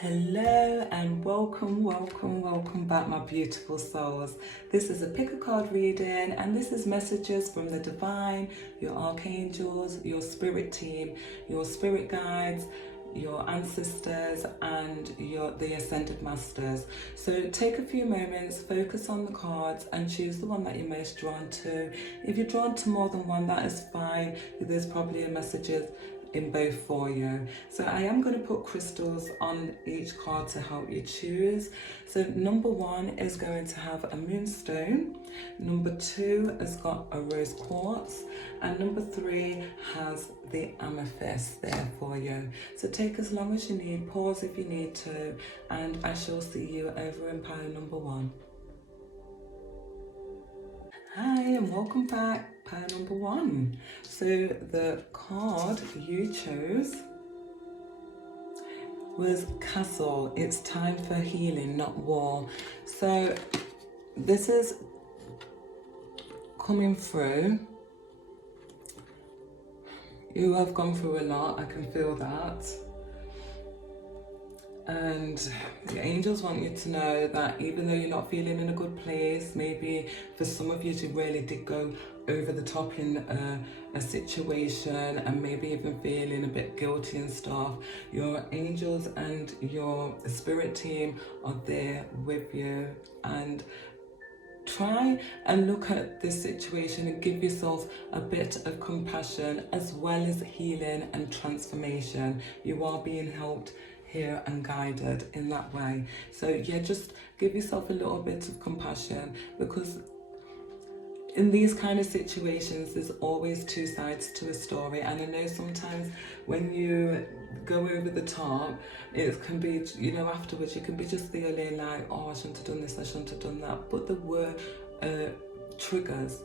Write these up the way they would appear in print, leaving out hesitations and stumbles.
Hello and welcome back, my beautiful souls. This is a pick a card reading, and this is messages from the divine, your archangels, your spirit team, your spirit guides, your ancestors, and the ascended masters. So take a few moments, focus on the cards and choose the one that you're most drawn to. If you're drawn to more than one, that is fine. There's probably a messages in both for you. So I am going to put crystals on each card to help you choose. So number 1 is going to have a moonstone, number 2 has got a rose quartz, and number 3 has the amethyst there for you. So take as long as you need, pause if you need to, and I shall see you over in pile number 1. Hi and welcome back, pile number 1. So the card you chose was Castle. It's time for healing, not war. So this is coming through. You have gone through a lot, I can feel that. And the angels want you to know that even though you're not feeling in a good place, maybe for some of you to really did go over the top in a situation and maybe even feeling a bit guilty and stuff, your angels and your spirit team are there with you. And try and look at this situation and give yourself a bit of compassion as well as healing and transformation. You are being helped here and guided in that way. So yeah, just give yourself a little bit of compassion, because in these kind of situations there's always two sides to a story. And I know sometimes when you go over the top, it can be, you know, afterwards you can be just feeling like, oh, I shouldn't have done this, I shouldn't have done that. But there were triggers,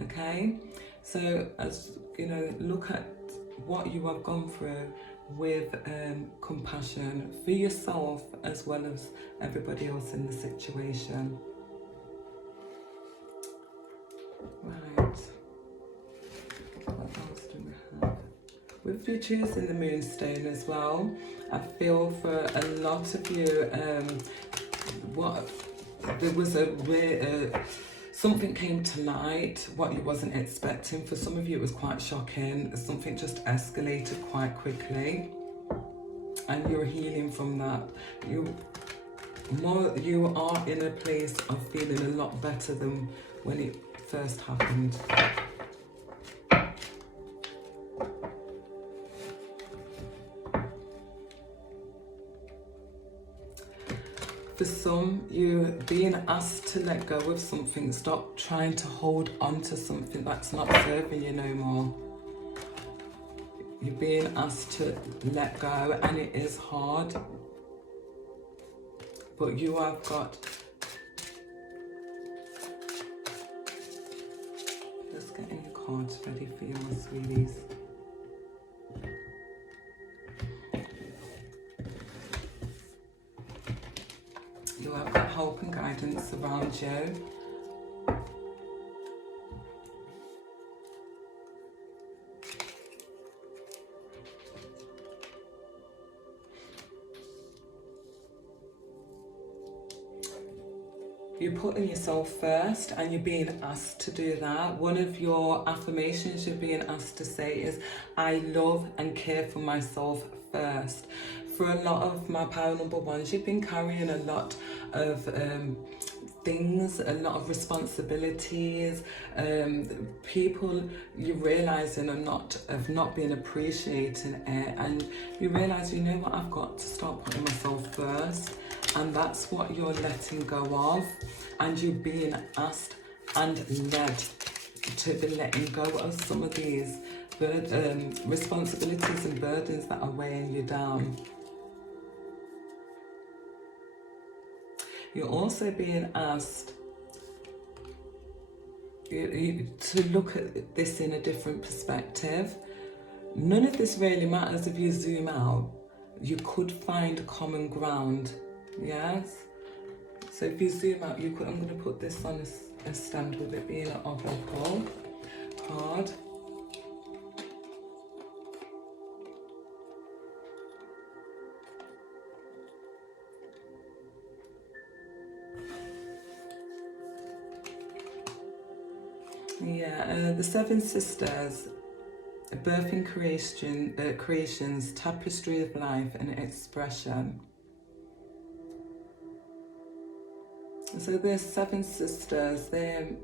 okay? So as you know, look at what you have gone through with compassion for yourself as well as everybody else in the situation. Right, what else do we have? With you choosing the moonstone as well, I feel for a lot of you, there was something came to light what you wasn't expecting. For some of you it was quite shocking. Something just escalated quite quickly and you're healing from that. You are in a place of feeling a lot better than when it first happened. For some, you're being asked to let go of something. Stop trying to hold on to something that's not serving you no more. You're being asked to let go, and it is hard. But you have got... Just getting your cards ready for you, my sweeties. You have got help and guidance around you. You're putting yourself first and you're being asked to do that. One of your affirmations you're being asked to say is, I love and care for myself first. For a lot of my power number 1s, you've been carrying a lot of things, a lot of responsibilities, people you're realising have not been appreciating it, and you realise, you know what, I've got to start putting myself first, and that's what you're letting go of, and you're being asked and led to be letting go of some of these responsibilities and burdens that are weighing you down. You're also being asked to look at this in a different perspective. None of this really matters if you zoom out. You could find common ground, yes? So if you zoom out, I'm going to put this on a stand with it being an oracle card. Yeah, the Seven Sisters, birthing creations, tapestry of life and expression. So there's seven sisters. I've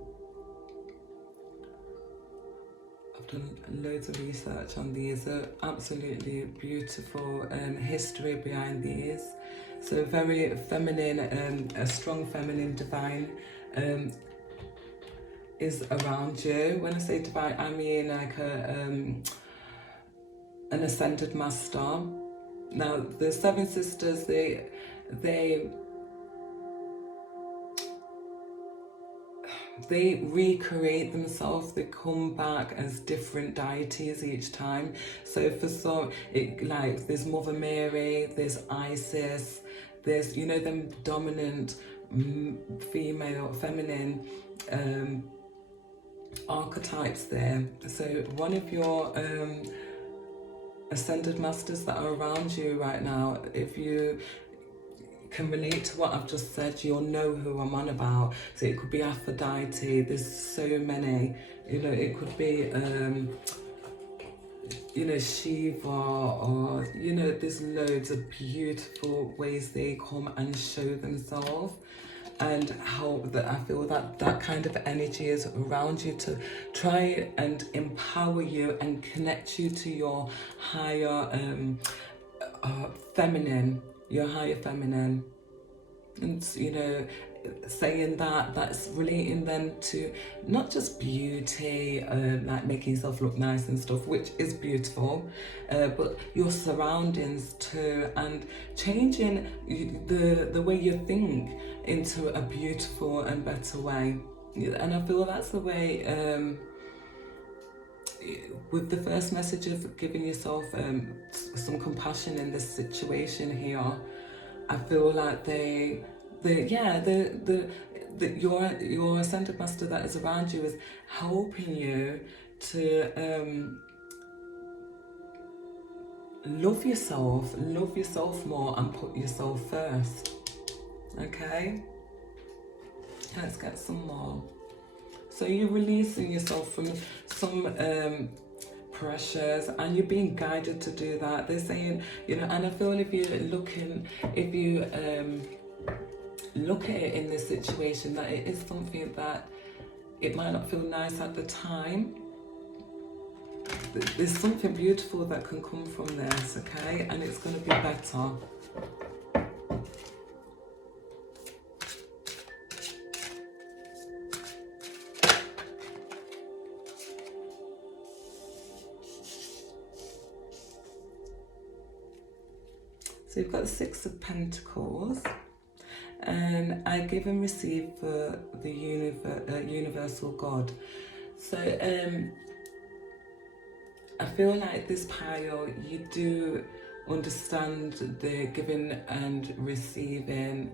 done loads of research on these. They're absolutely beautiful history behind these. So very feminine, a strong feminine divine is around you. When I say divine, I mean like an ascended master. Now the seven sisters, they recreate themselves. They come back as different deities each time. So for some, like there's Mother Mary, there's Isis, there's, you know, them dominant female, feminine archetypes there. So one of your ascended masters that are around you right now, if you can relate to what I've just said, you'll know who I'm on about. So it could be Aphrodite, there's so many, you know, it could be you know, Shiva, or, you know, there's loads of beautiful ways they come and show themselves, and how that I feel that that kind of energy is around you to try and empower you and connect you to your higher feminine, your higher feminine. And, you know, saying that, that's relating then to not just beauty, like making yourself look nice and stuff, which is beautiful, but your surroundings too, and changing the way you think into a beautiful and better way. And I feel that's the way with the first message of giving yourself some compassion in this situation here. I feel like your ascended master that is around you is helping you to love yourself more, and put yourself first. Okay, let's get some more. So you're releasing yourself from some pressures, and you're being guided to do that. They're saying, you know, and I feel if you look at it in this situation, that it is something that it might not feel nice at the time. There's something beautiful that can come from this, okay? And it's going to be better. So you've got the Six of Pentacles, and I give and receive for the universal God. So I feel like this pile, you do understand the giving and receiving.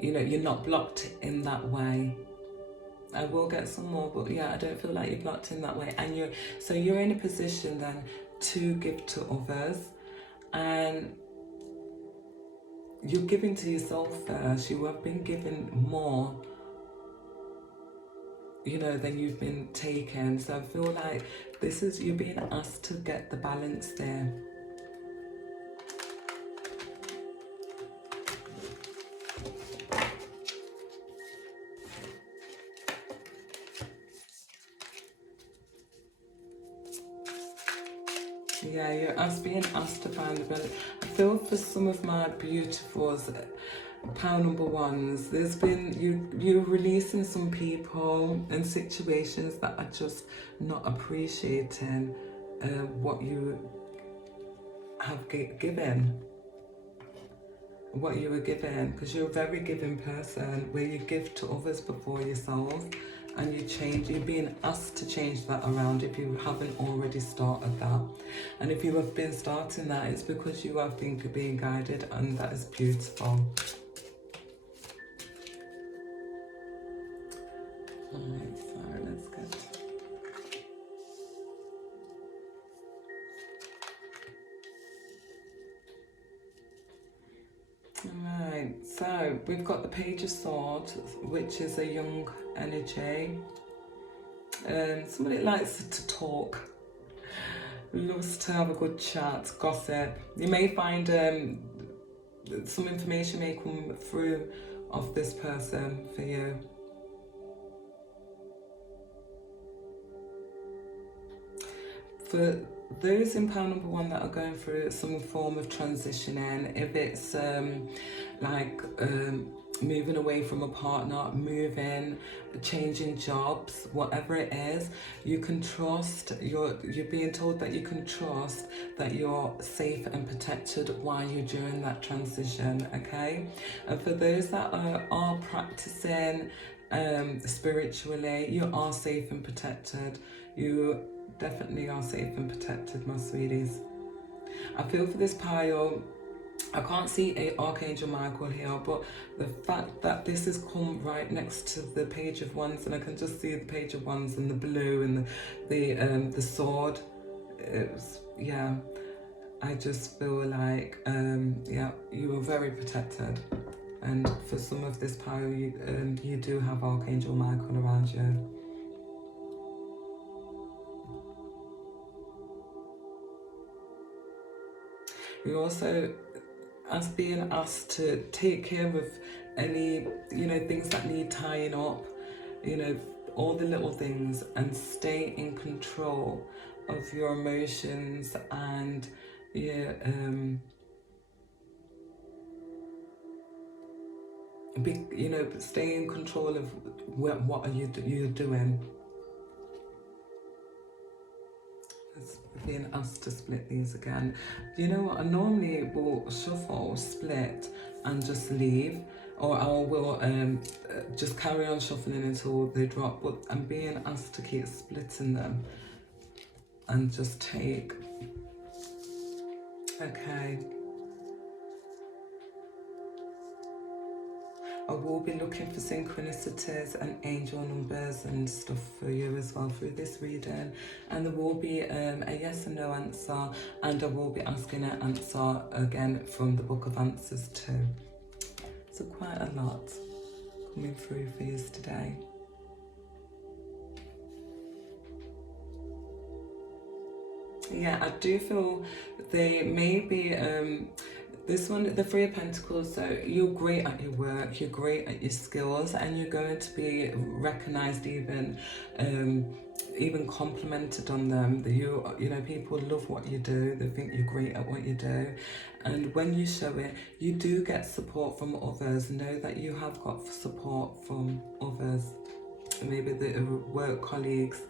You know, you're not blocked in that way. I will get some more, but yeah, I don't feel like you're blocked in that way. And you're in a position then to give to others, and you're giving to yourself first. You have been given more, you know, than you've been taken. So I feel like you're being asked to get the balance there. Yeah, you're being asked to find the balance. I feel for some of my beautifuls, pile number ones, there's been, you're releasing some people and situations that are just not appreciating what you have given, what you were given, because you're a very giving person where you give to others before yourself, and you're being asked to change that around if you haven't already started that. And if you have been starting that, it's because you have been being guided, and that is beautiful. Alright, so let's get... Alright, so we've got the Page of Swords, which is a young energy. Somebody likes to talk, loves to have a good chat, gossip. You may find some information may come through of this person for you. For those in pile number one that are going through some form of transitioning, if it's moving away from a partner, moving, changing jobs, whatever it is, you can trust, you're being told that you can trust that you're safe and protected while you're doing that transition, okay? And for those that are practicing spiritually, you are safe and protected. You definitely are safe and protected, my sweeties. I feel for this pile, I can't see Archangel Michael here, but the fact that this has come right next to the Page of Wands, and I can just see the Page of Wands and the blue and the sword. Yeah, I just feel like yeah, you are very protected, and for some of this pile, you do have Archangel Michael around you. We also being asked to take care of any, things that need tying up, all the little things, and stay in control of your emotions and stay in control of what are you're doing. Being asked to split these again. You know what, I normally will shuffle, split and just leave, or I will just carry on shuffling until they drop, but I'm being asked to keep splitting them and just take. Okay, I will be looking for synchronicities and angel numbers and stuff for you as well through this reading, and there will be a yes and no answer, and I will be asking an answer again from the Book of Answers too. So quite a lot coming through for you today. Yeah, I do feel they may be this one, the Three of Pentacles, so you're great at your work, you're great at your skills, and you're going to be recognised, even complimented on them. That people love what you do, they think you're great at what you do, and when you show it, you do get support from others. Know that you have got support from others, maybe the work colleagues.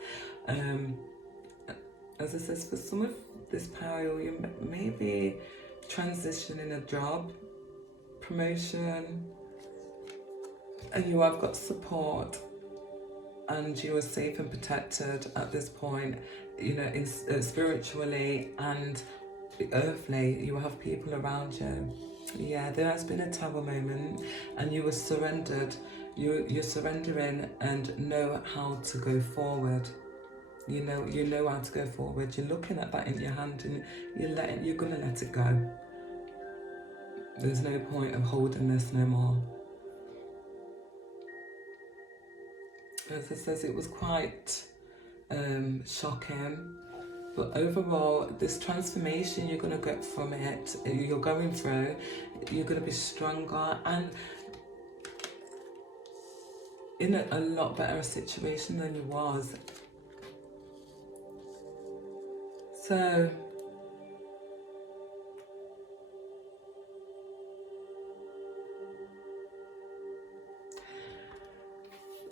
As it says, for some of this pile, you may be transitioning a job, promotion, and you have got support, and you are safe and protected at this point, spiritually and earthly. You have people around you. Yeah, there has been a tower moment, and you were surrendered. You're surrendering and know how to go forward. You know how to go forward. You're looking at that in your hand, and you're gonna let it go. There's no point of holding this no more. As it says, it was quite shocking, but overall, this transformation you're gonna get from it, you're going through, you're gonna be stronger and in a lot better situation than you was. So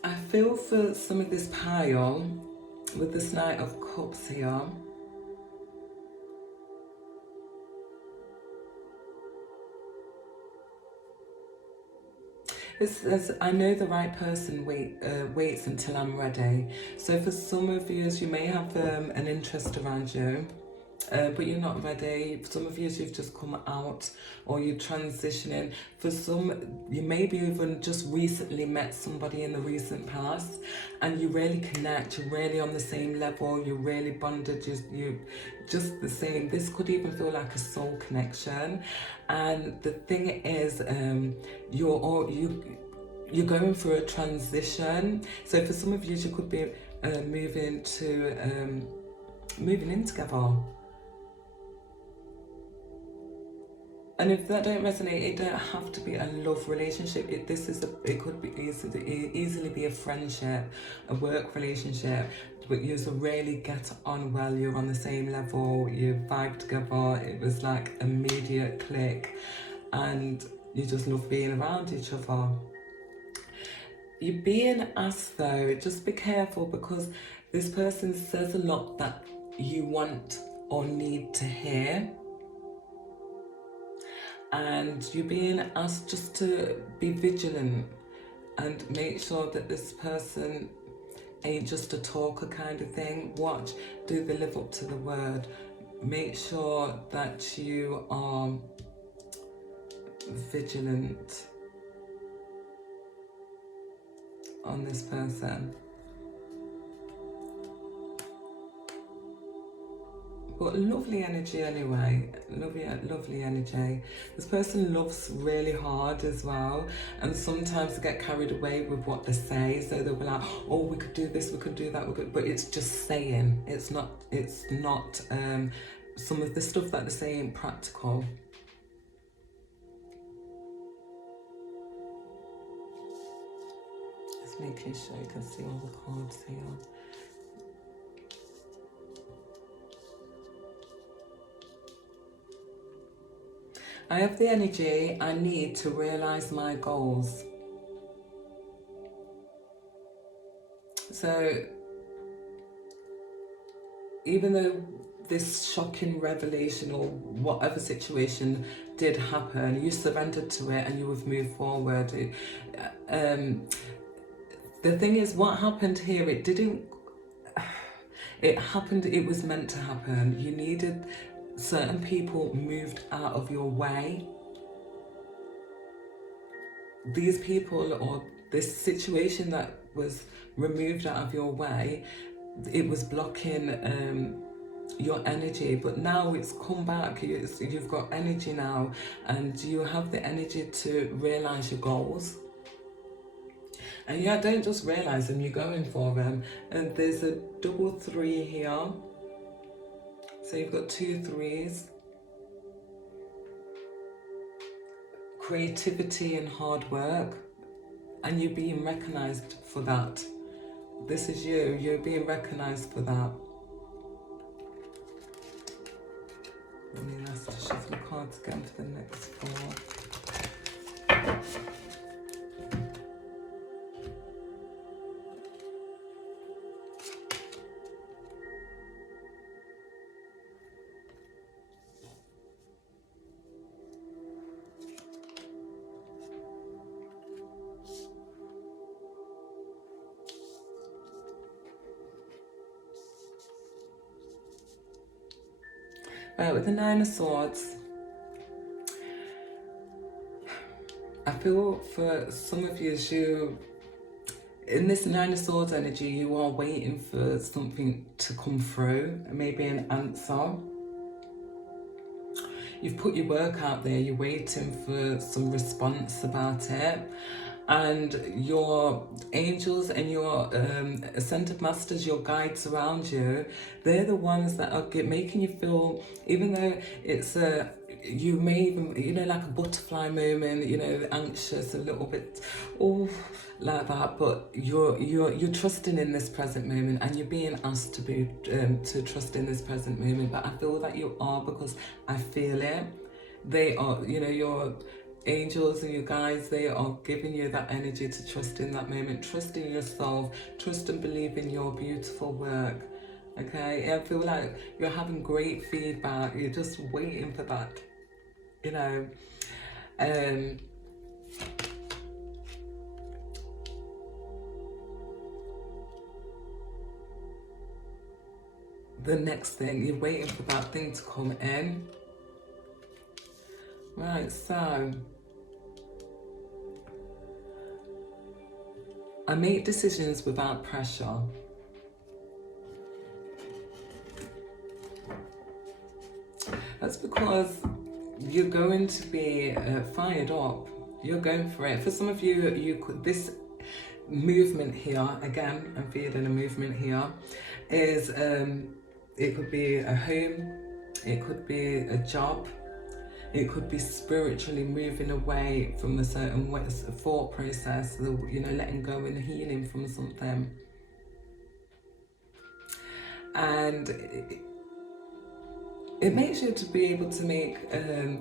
I feel for some of this pile with this Knight of Cups here. It says, I know the right person waits until I'm ready. So for some of you, you may have an interest around you, but you're not ready. For some of you, you've just come out or you're transitioning. For some, you maybe even just recently met somebody in the recent past and you really connect, you're really on the same level, you're really bonded, you're just the same. This could even feel like a soul connection. And the thing is, you're going through a transition. So for some of you, you could be moving in together. And if that don't resonate, it don't have to be a love relationship. It could be easily be a friendship, a work relationship, but you really get on well. You're on the same level, you vibe together. It was like immediate click, and you just love being around each other. You're being asked though, just be careful, because this person says a lot that you want or need to hear. And you're being asked just to be vigilant and make sure that this person ain't just a talker kind of thing. Watch, do they live up to the word? Make sure that you are vigilant on this person. But lovely energy anyway, lovely energy. This person loves really hard as well, and sometimes they get carried away with what they say, so they'll be like, oh, we could do this, we could do that, but it's just saying. It's not some of the stuff that they say ain't practical. Just making sure you can see all the cards here. I have the energy I need to realise my goals. So, even though this shocking revelation or whatever situation did happen, you surrendered to it and you have moved forward. The thing is, what happened here, it happened, it was meant to happen. You needed certain people moved out of your way. These people or this situation that was removed out of your way, it was blocking your energy, but now it's come back. You've got energy now, and you have the energy to realise your goals. And yeah, don't just realise them, you're going for them. And there's a double 3 here. So you've got 2 3s. Creativity and hard work. And you're being recognised for that. This is you. You're being recognised for that. I mean, let's just shuffle the cards again for the next 4. Right, with the 9 of Swords, I feel for some of you, in this 9 of Swords energy, you are waiting for something to come through, maybe an answer. You've put your work out there, you're waiting for some response about it. And your angels and your ascended masters, your guides around you, they're the ones that are making you feel, even though it's you may even, like a butterfly moment, anxious, a little bit, like that, but you're trusting in this present moment, and you're being asked to trust in this present moment. But I feel that you are, because I feel it. They are, your angels and you guys, they are giving you that energy to trust in that moment, trust in yourself, trust and believe in your beautiful work. Okay, I feel like you're having great feedback, you're just waiting for that, the next thing, you're waiting for that thing to come in. Right, so I make decisions without pressure. That's because you're going to be fired up. You're going for it. For some of you, movement here, again, I'm feeling a movement here, is it could be a home, it could be a job, it could be spiritually moving away from a certain thought process, you know, letting go and healing from something. And it makes you to be able to make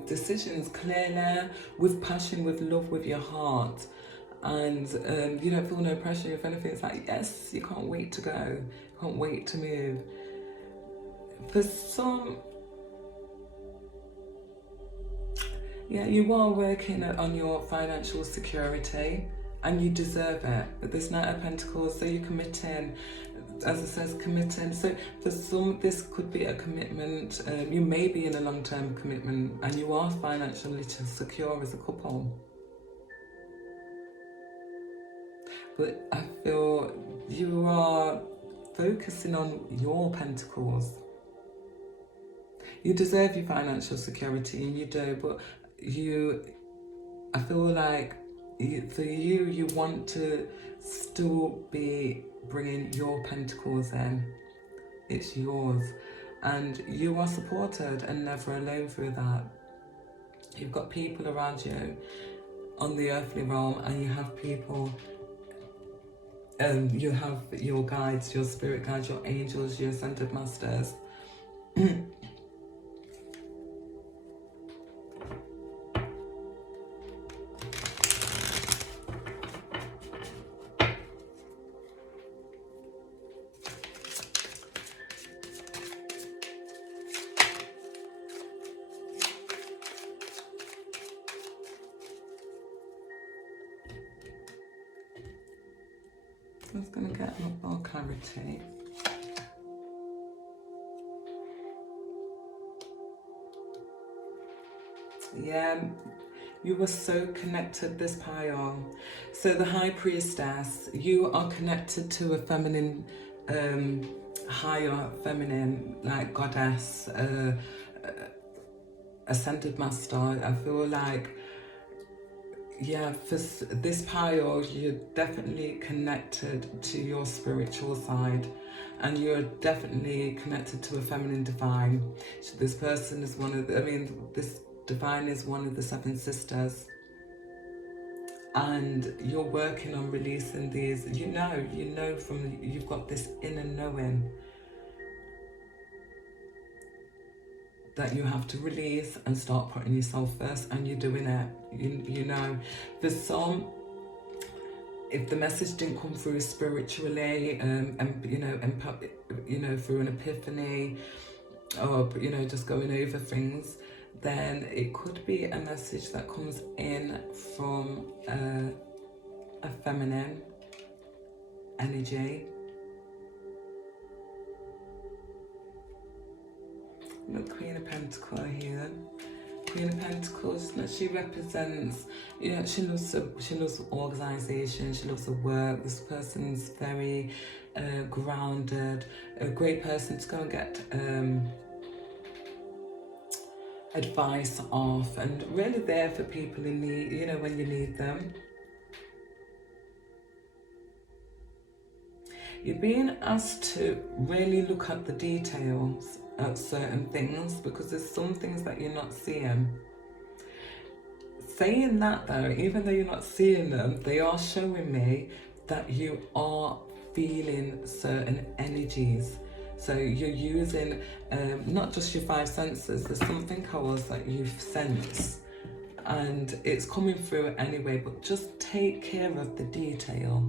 decisions clearly, with passion, with love, with your heart. And you don't feel no pressure. If anything, it's like, yes, you can't wait to go, can't wait to move. For some, yeah, you are working on your financial security and you deserve it. But there's Knight of Pentacles, so you're committing, as it says, committing. So for some, this could be a commitment. You may be in a long-term commitment and you are financially secure as a couple. But I feel you are focusing on your pentacles. You deserve your financial security, and you do, but I feel like for you, you want to still be bringing your pentacles in. It's yours. And you are supported and never alone through that. You've got people around you on the earthly realm, and you have people, you have your guides, your spirit guides, your angels, your ascended masters. I'm just going to get more clarity. Yeah, you were so connected, this pile. So the High Priestess, you are connected to a feminine, higher feminine, like goddess, ascended master. I feel like, yeah, for this pile, you're definitely connected to your spiritual side, and you're definitely connected to a feminine divine. So this person is one of the, this divine is one of the 7 sisters, and you're working on releasing these. You know from, you've got this inner knowing that you have to release and start putting yourself first, and you're doing it. You know, for some, if the message didn't come through spiritually, and through an epiphany, or just going over things, then it could be a message that comes in from a feminine energy. Look, Queen of Pentacles here. Queen of Pentacles, she represents, she loves organisation, she loves the work. This person's very grounded, a great person to go and get advice off, and really there for people in need, when you need them. You're being asked to really look at the details at certain things, because there's some things that you're not seeing. Saying that though, even though you're not seeing them, they are showing me that you are feeling certain energies. So you're using not just your 5 senses, there's something else that you sense, and it's coming through anyway, but just take care of the detail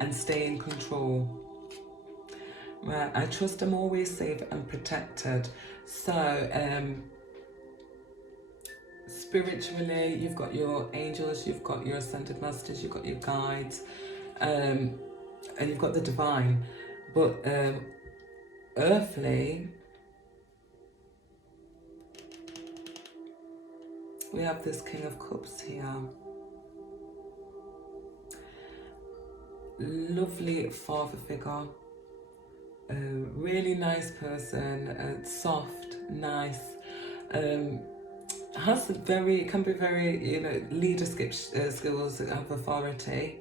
and stay in control. Right, I trust I'm always safe and protected. So spiritually, you've got your angels, you've got your ascended masters, you've got your guides, and you've got the divine. But earthly, we have this King of Cups here. Lovely father figure. Really nice person, soft, nice, can be very, leadership skills, have authority,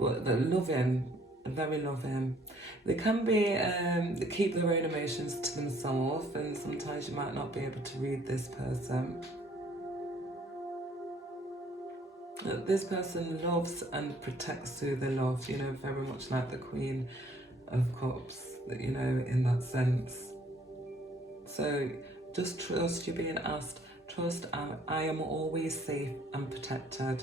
but they're loving, very loving. They can be, they keep their own emotions to themselves, and sometimes you might not be able to read this person. This person loves and protects who they love, you know, very much like the Queen of Cups, you know, in that sense. So just trust, you're being asked, trust I am always safe and protected.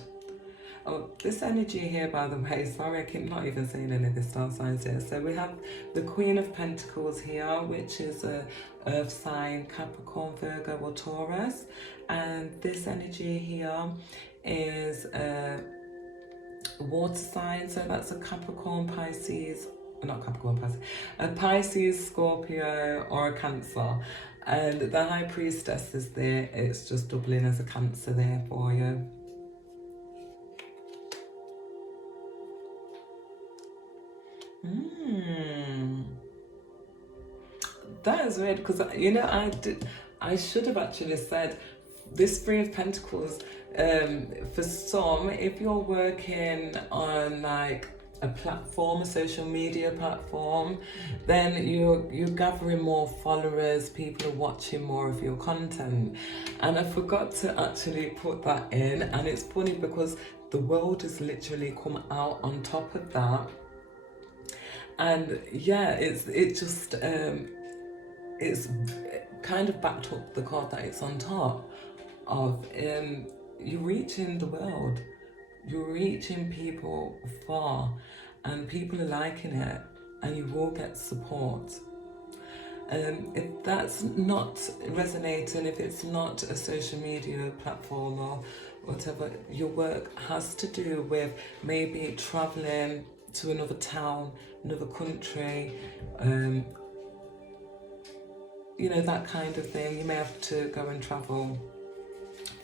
Oh, this energy here, by the way, sorry, I keep not even saying any of the star signs here. So we have the Queen of Pentacles here, which is a earth sign, Capricorn, Virgo or Taurus. And this energy here is a water sign. So that's a Capricorn, Pisces, not Capricorn, Pisces, a Pisces, Scorpio or a Cancer. And the High Priestess is there. It's just doubling as a Cancer there for you. That is weird, because you know I should have actually said this Three of Pentacles. For some, if you're working on like a platform, a social media platform, then you're gathering more followers. People are watching more of your content, and I forgot to actually put that in. And it's funny because the world has literally come out on top of that. And yeah, it's kind of backed up the card that it's on top of. You're reaching the world, you're reaching people far, and people are liking it, and you will get support. If that's not resonating, if it's not a social media platform or whatever, your work has to do with maybe traveling to another town, another country, you know, that kind of thing. You may have to go and travel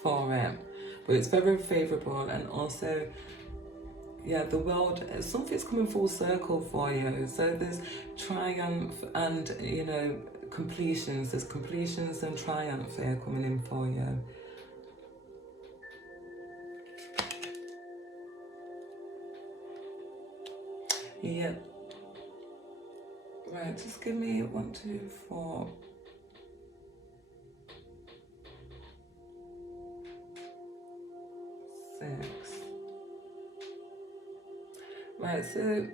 for it, but it's very favourable. And also, yeah, the world, something's coming full circle for you. So there's triumph and, you know, completions. There's completions and triumph here coming in for you. Yeah. Right, just give me 1, 2, 4. Right, so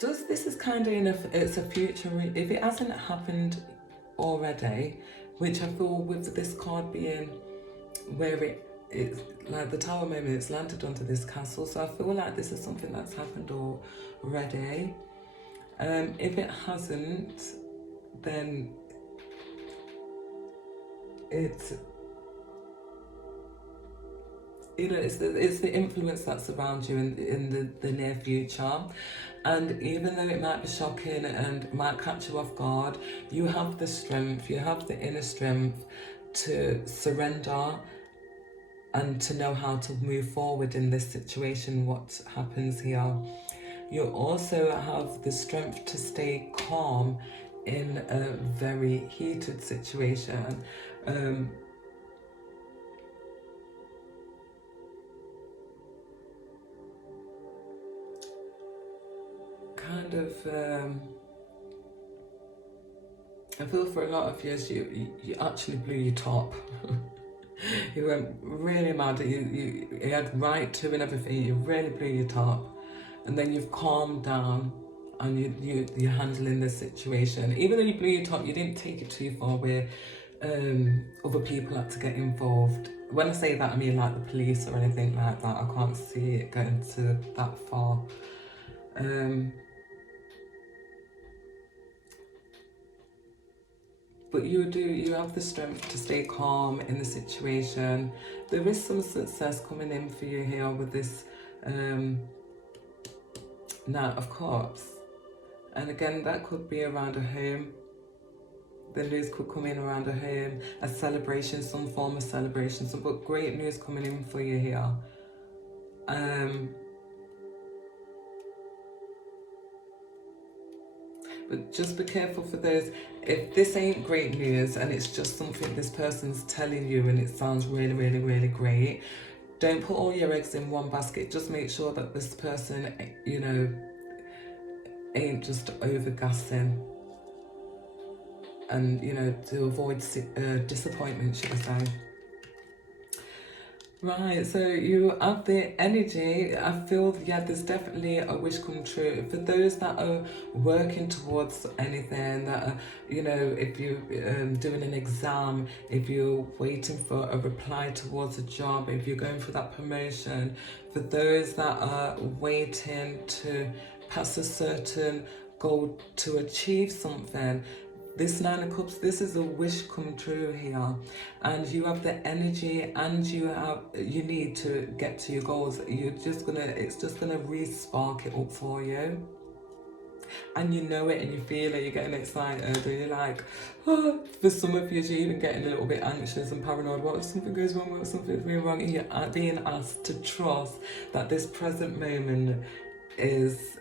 this is kind of enough. It's a future, if it hasn't happened already, which I feel with this card being where it's like the Tower moment, it's landed onto this castle, so I feel like this is something that's happened already. If it hasn't, then it's, you know, it's the influence that's around you in the near future. And even though it might be shocking and might catch you off guard, you have the strength, you have the inner strength to surrender and to know how to move forward in this situation, what happens here. You also have the strength to stay calm in a very heated situation. Kind of, I feel for a lot of years you actually blew your top. You went really mad. You had right to and everything. You really blew your top, and then you've calmed down, and you're handling the situation. Even though you blew your top, you didn't take it too far where other people had to get involved. When I say that, I mean like the police or anything like that. I can't see it going to that far. But you have the strength to stay calm in the situation. There is some success coming in for you here with this Knight of Cups. And again, that could be around a home. The news could come in around a home, a celebration, some form of celebration. But great news coming in for you here. But just be careful for those, if this ain't great news and it's just something this person's telling you and it sounds really, really, really great, don't put all your eggs in one basket. Just make sure that this person, you know, ain't just over gassing, and you know, to avoid disappointment, should I say. Right, so you have the energy. I feel, yeah, there's definitely a wish come true. For those that are working towards anything, that are, you know, if you're doing an exam, if you're waiting for a reply towards a job, if you're going for that promotion, for those that are waiting to pass a certain goal to achieve something, this Nine of Cups, this is a wish come true here, and you have the energy, and you need to get to your goals. It's just gonna re-spark it up for you, and you know it, and you feel it. You're getting excited, and you're like, oh. For some of you, you're even getting a little bit anxious and paranoid. What if something goes wrong? What if something's going wrong? And you're being asked to trust that this present moment is,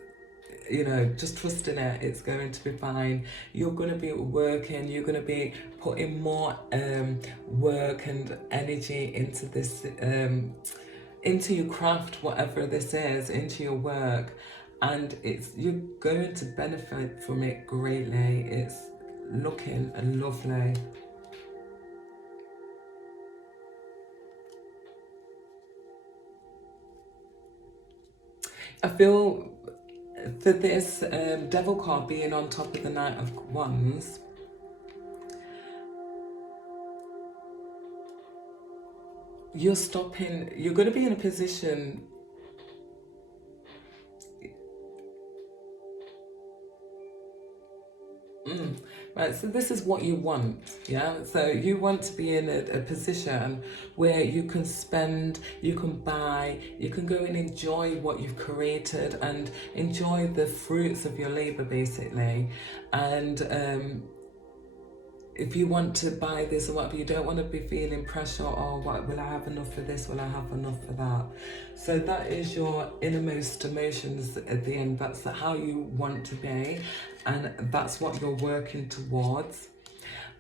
you know, just trust in it. It's going to be fine. You're going to be working, you're going to be putting more work and energy into this, into your craft, whatever this is, into your work, and you're going to benefit from it greatly. It's looking lovely. I feel for this Devil card being on top of the Knight of Wands, you're going to be in a position, right, so this is what you want, yeah? So you want to be in a position where you can spend, you can buy, you can go and enjoy what you've created and enjoy the fruits of your labor, basically. And if you want to buy this or whatever, you don't want to be feeling pressure, or what, will I have enough for this, will I have enough for that? So that is your innermost emotions at the end. That's how you want to be, and that's what you're working towards.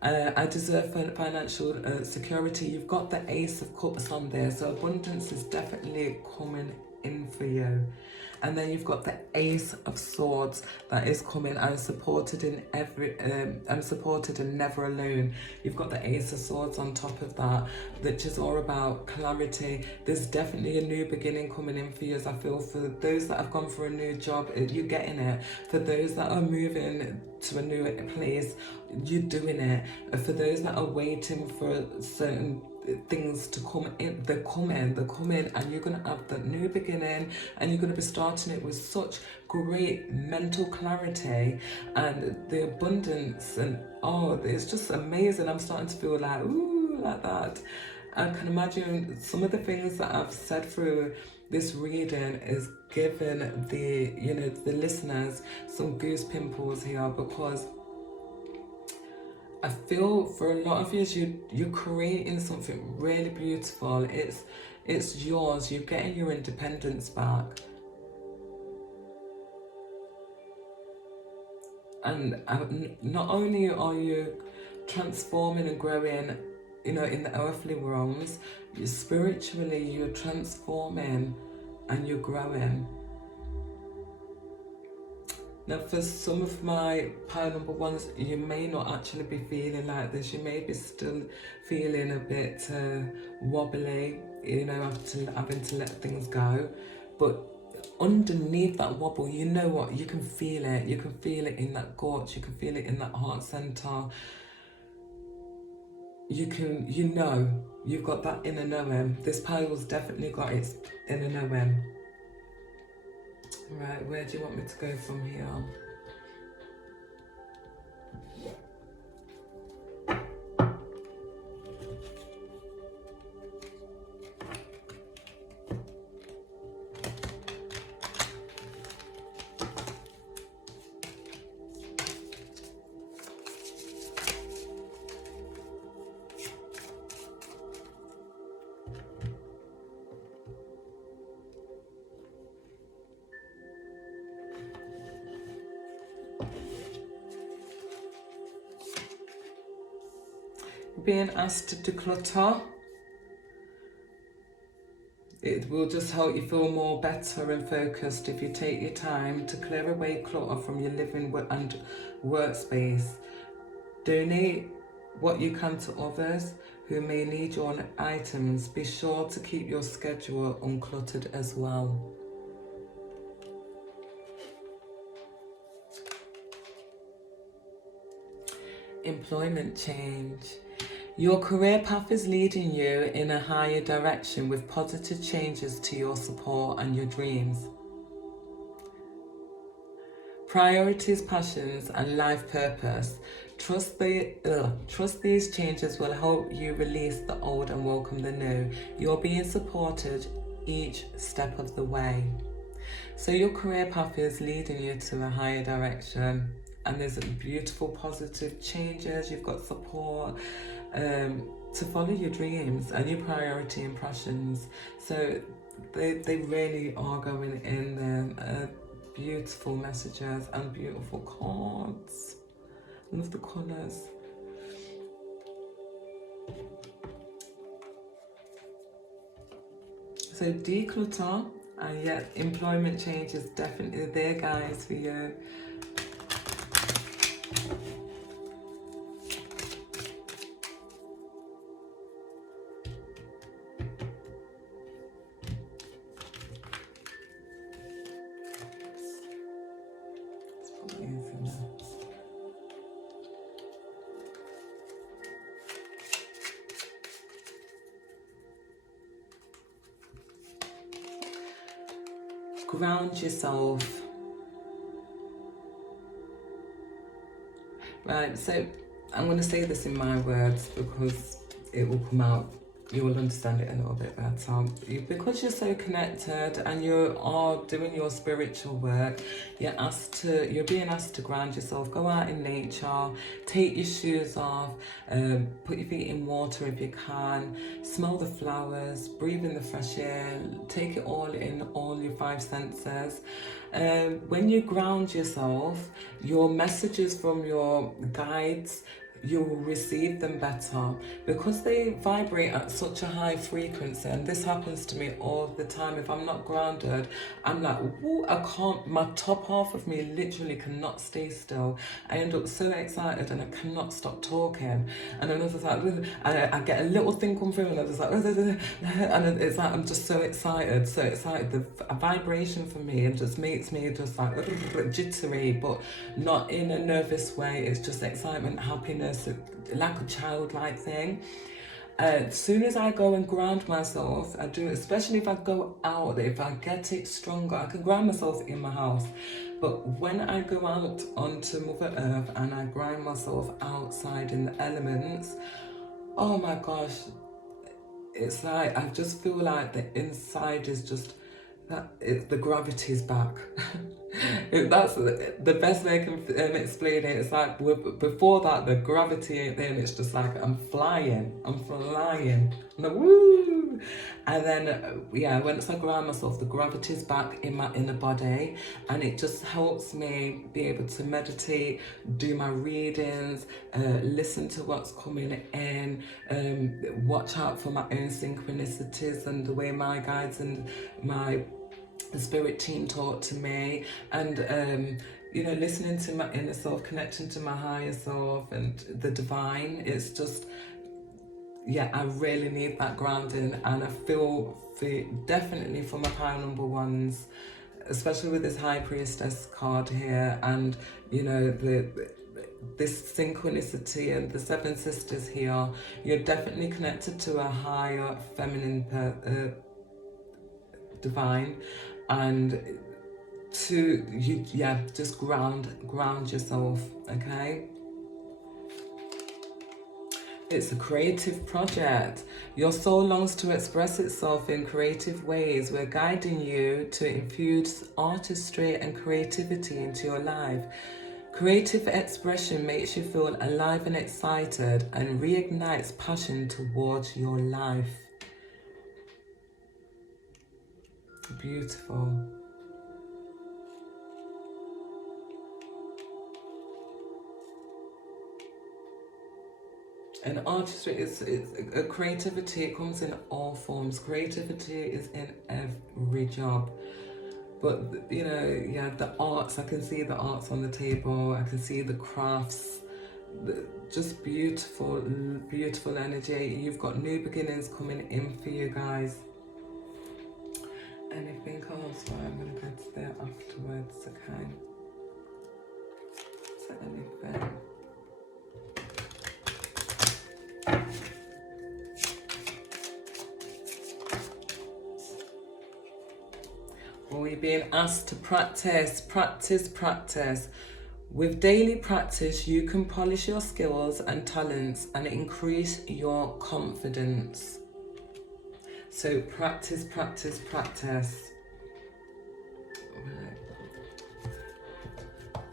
I deserve financial security. You've got the Ace of Cups on there, so abundance is definitely coming in for you. And then you've got the Ace of Swords that is coming. I'm supported in I'm supported and never alone. You've got the Ace of Swords on top of that, which is all about clarity. There's definitely a new beginning coming in for you, as I feel. For those that have gone for a new job, you're getting it. For those that are moving to a new place, you're doing it. For those that are waiting for certain things to come in, they're coming, and you're going to have that new beginning, and you're going to be starting it with such great mental clarity and the abundance, and oh, it's just amazing. I'm starting to feel like, ooh, like that. I can imagine some of the things that I've said through this reading is giving the listeners some goose pimples here, because I feel for a lot of you, you're creating something really beautiful. It's yours. You're getting your independence back. And not only are you transforming and growing, in the earthly realms, spiritually you're transforming and you're growing. Now, for some of my pile number ones, you may not actually be feeling like this. You may be still feeling a bit wobbly, after having to let things go. But underneath that wobble, you know what? You can feel it. You can feel it in that gut. You can feel it in that heart center. You've got that inner knowing. This pile's definitely got its inner knowing. Right, where do you want me to go from here? Being asked to declutter. It will just help you feel more better and focused if you take your time to clear away clutter from your living and workspace. Donate what you can to others who may need your items. Be sure to keep your schedule uncluttered as well. Employment change. Your career path is leading you in a higher direction with positive changes to your support and your dreams. Priorities, passions, and life purpose. Trust these changes will help you release the old and welcome the new. You're being supported each step of the way. So your career path is leading you to a higher direction, and there's beautiful positive changes. You've got support to follow your dreams and your priority and passions. So they really are going in there. Beautiful messages and beautiful cards. Love the colours. So declutter, and yet employment change is definitely there, guys, for you. Ground yourself. Right, so I'm going to say this in my words because it will come out, you will understand it a little bit better. Because you're so connected and you are doing your spiritual work, you're being asked to ground yourself. Go out in nature, take your shoes off, put your feet in water if you can, smell the flowers, breathe in the fresh air, take it all in, all your 5 senses. When you ground yourself, your messages from your guides, you will receive them better because they vibrate at such a high frequency. And this happens to me all the time. If I'm not grounded, I'm like, whoa, I can't, my top half of me literally cannot stay still. I end up so excited and I cannot stop talking. And then I was like, I get a little thing come through and I was like, and it's like, I'm just so excited. The vibration for me, it just makes me just like jittery, but not in a nervous way. It's just excitement, happiness, like a childlike thing. As soon as I go and ground myself, I do, especially if I go out, if I get it stronger, I can ground myself in my house. But when I go out onto Mother Earth and I ground myself outside in the elements, oh my gosh, it's like I just feel like the inside is just, the gravity is back. That's the best way I can explain it. It's like before that, the gravity ain't there, and it's just like I'm flying. I'm like, woo! And then once I ground myself, the gravity is back in my inner body, and it just helps me be able to meditate, do my readings, listen to what's coming in, watch out for my own synchronicities and the way my guides and the spirit team taught to me, and listening to my inner self, connecting to my higher self and the divine. It's just, I really need that grounding, and I feel definitely for my pile number ones, especially with this High Priestess card here, and this synchronicity and the 7 sisters here. You're definitely connected to a higher feminine divine, and just ground yourself, okay? It's a creative project. Your soul longs to express itself in creative ways. We're guiding you to infuse artistry and creativity into your life. Creative expression makes you feel alive and excited and reignites passion towards your life. Beautiful. And artistry is a creativity. It comes in all forms. Creativity is in every job. But you know, yeah, the arts. I can see the arts on the table. I can see the crafts. Just beautiful, beautiful energy. You've got new beginnings coming in for you guys. Anything else? Well, I'm gonna go to there afterwards. Okay. So anything. Or you're being asked to practice, practice, practice. With daily practice, you can polish your skills and talents and increase your confidence. So practice, practice, practice. Right.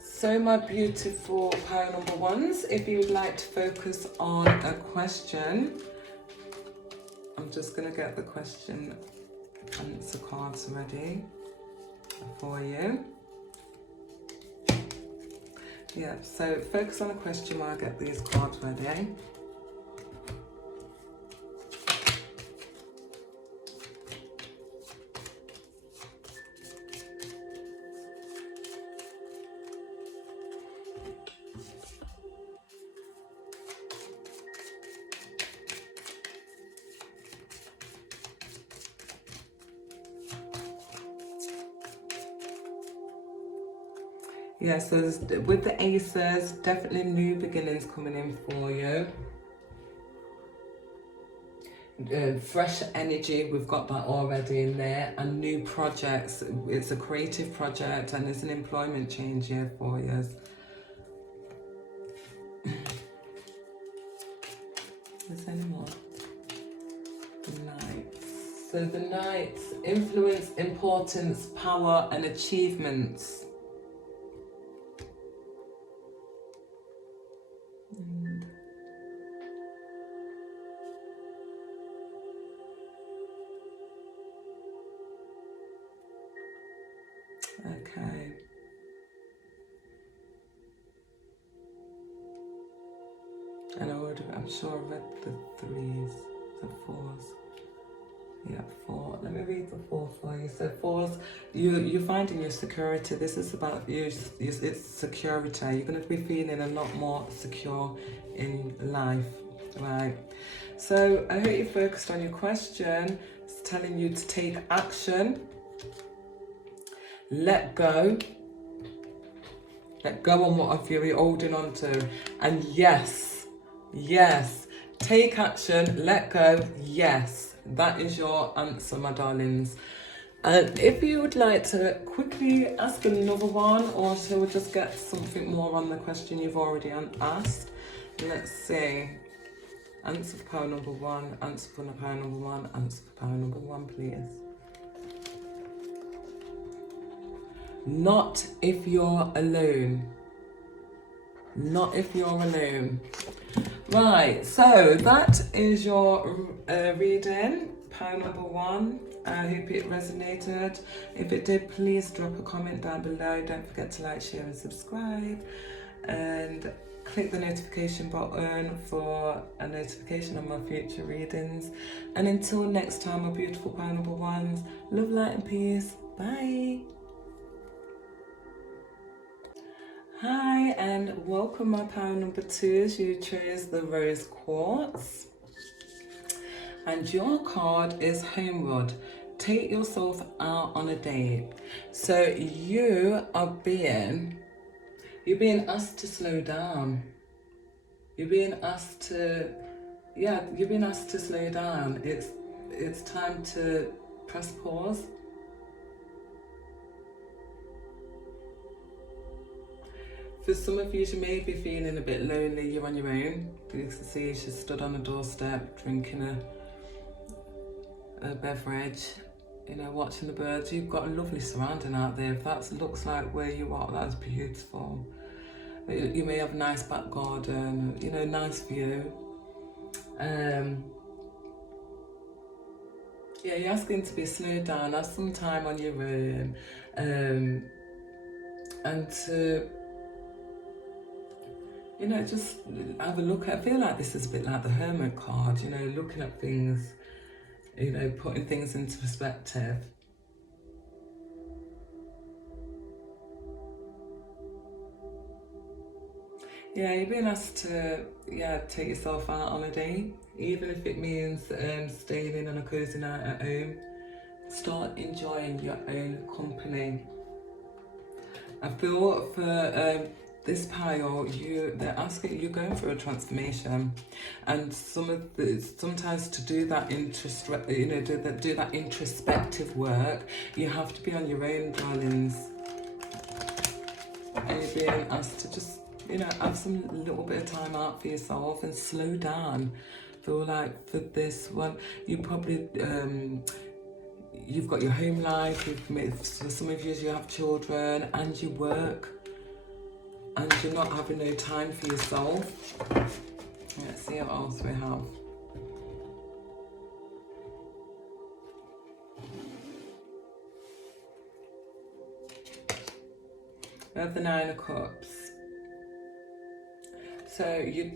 So my beautiful pile number ones, if you would like to focus on a question, I'm just going to get the question answer cards ready for you. Yeah, so focus on a question while I get these cards ready. Yeah, so with the aces, definitely new beginnings coming in for you. Fresh energy, we've got that already in there, and new projects. It's a creative project and it's an employment change here for you. Is there any more? The Knights. So the Knights, influence, importance, power and achievements. Okay. And I'm sure I read the threes, the fours. Yeah, four. Let me read the four for you. So fours, you're finding your security. This is about you. It's security. You're going to be feeling a lot more secure in life, right? So I hope you focused on your question. It's telling you to take action. Let go. Let go on what you're holding on to. And yes, take action, let go, yes. That is your answer, my darlings. And if you would like to quickly ask another one, or shall we just get something more on the question you've already asked? Let's see. Answer for pile number one, answer for pile number one, answer for pile number one, please. Not if you're alone. Not if you're alone. Right, so that is your reading, pile number one. I hope it resonated. If it did, please drop a comment down below. Don't forget to like, share and subscribe. And click the notification button for a notification on my future readings. And until next time, my beautiful pile number ones, love, light and peace. Bye. Hi and welcome my pile number twos. You chose the rose quartz and your card is Homeward. Take yourself out on a date. So you're being asked to slow down. You're being asked to slow down. It's time to press pause. For some of you may be feeling a bit lonely, you're on your own. You can see she's stood on a doorstep drinking a beverage, you know, watching the birds. You've got a lovely surrounding out there. If that looks like where you are, that's beautiful. You may have a nice back garden, you know, nice view. Yeah, you're asking to be slowed down, have some time on your own, and to you know, just have a look at, I feel like this is a bit like the Hermit card, you know, looking at things, you know, putting things into perspective. Yeah, you're being asked to, yeah, take yourself out on a date, even if it means staying in on a cozy night at home. Start enjoying your own company. I feel for this pile, they're asking, you're going through a transformation, and sometimes to do that do that introspective work, you have to be on your own, darlings, and you're being asked to just, you know, have some little bit of time out for yourself and slow down. Feel like for this one, you probably you've got your home life, for some of you have children and you work, and you're not having no time for yourself. Let's see what else we have. We have the Nine of Cups. So you're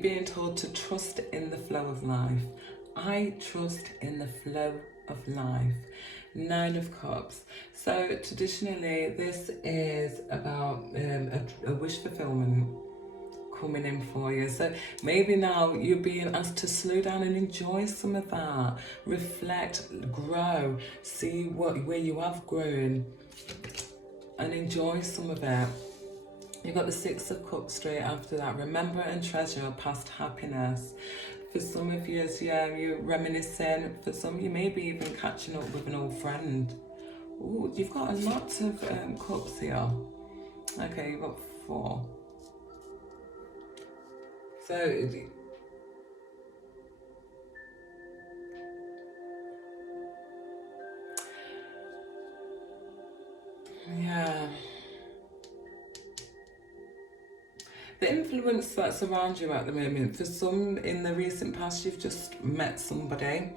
being told to trust in the flow of life. I trust in the flow of life. Nine of Cups. So traditionally, this is about a wish fulfillment coming in for you. So maybe now you're being asked to slow down and enjoy some of that. Reflect, grow, see where you have grown, and enjoy some of it. You've got the Six of Cups straight after that. Remember and treasure past happiness. For some of you, yeah, you're reminiscing. For some, you may be even catching up with an old friend. Ooh, you've got a lot of cups here. Okay, you've got 4. So, yeah. The influence that's around you at the moment, for some in the recent past, you've just met somebody.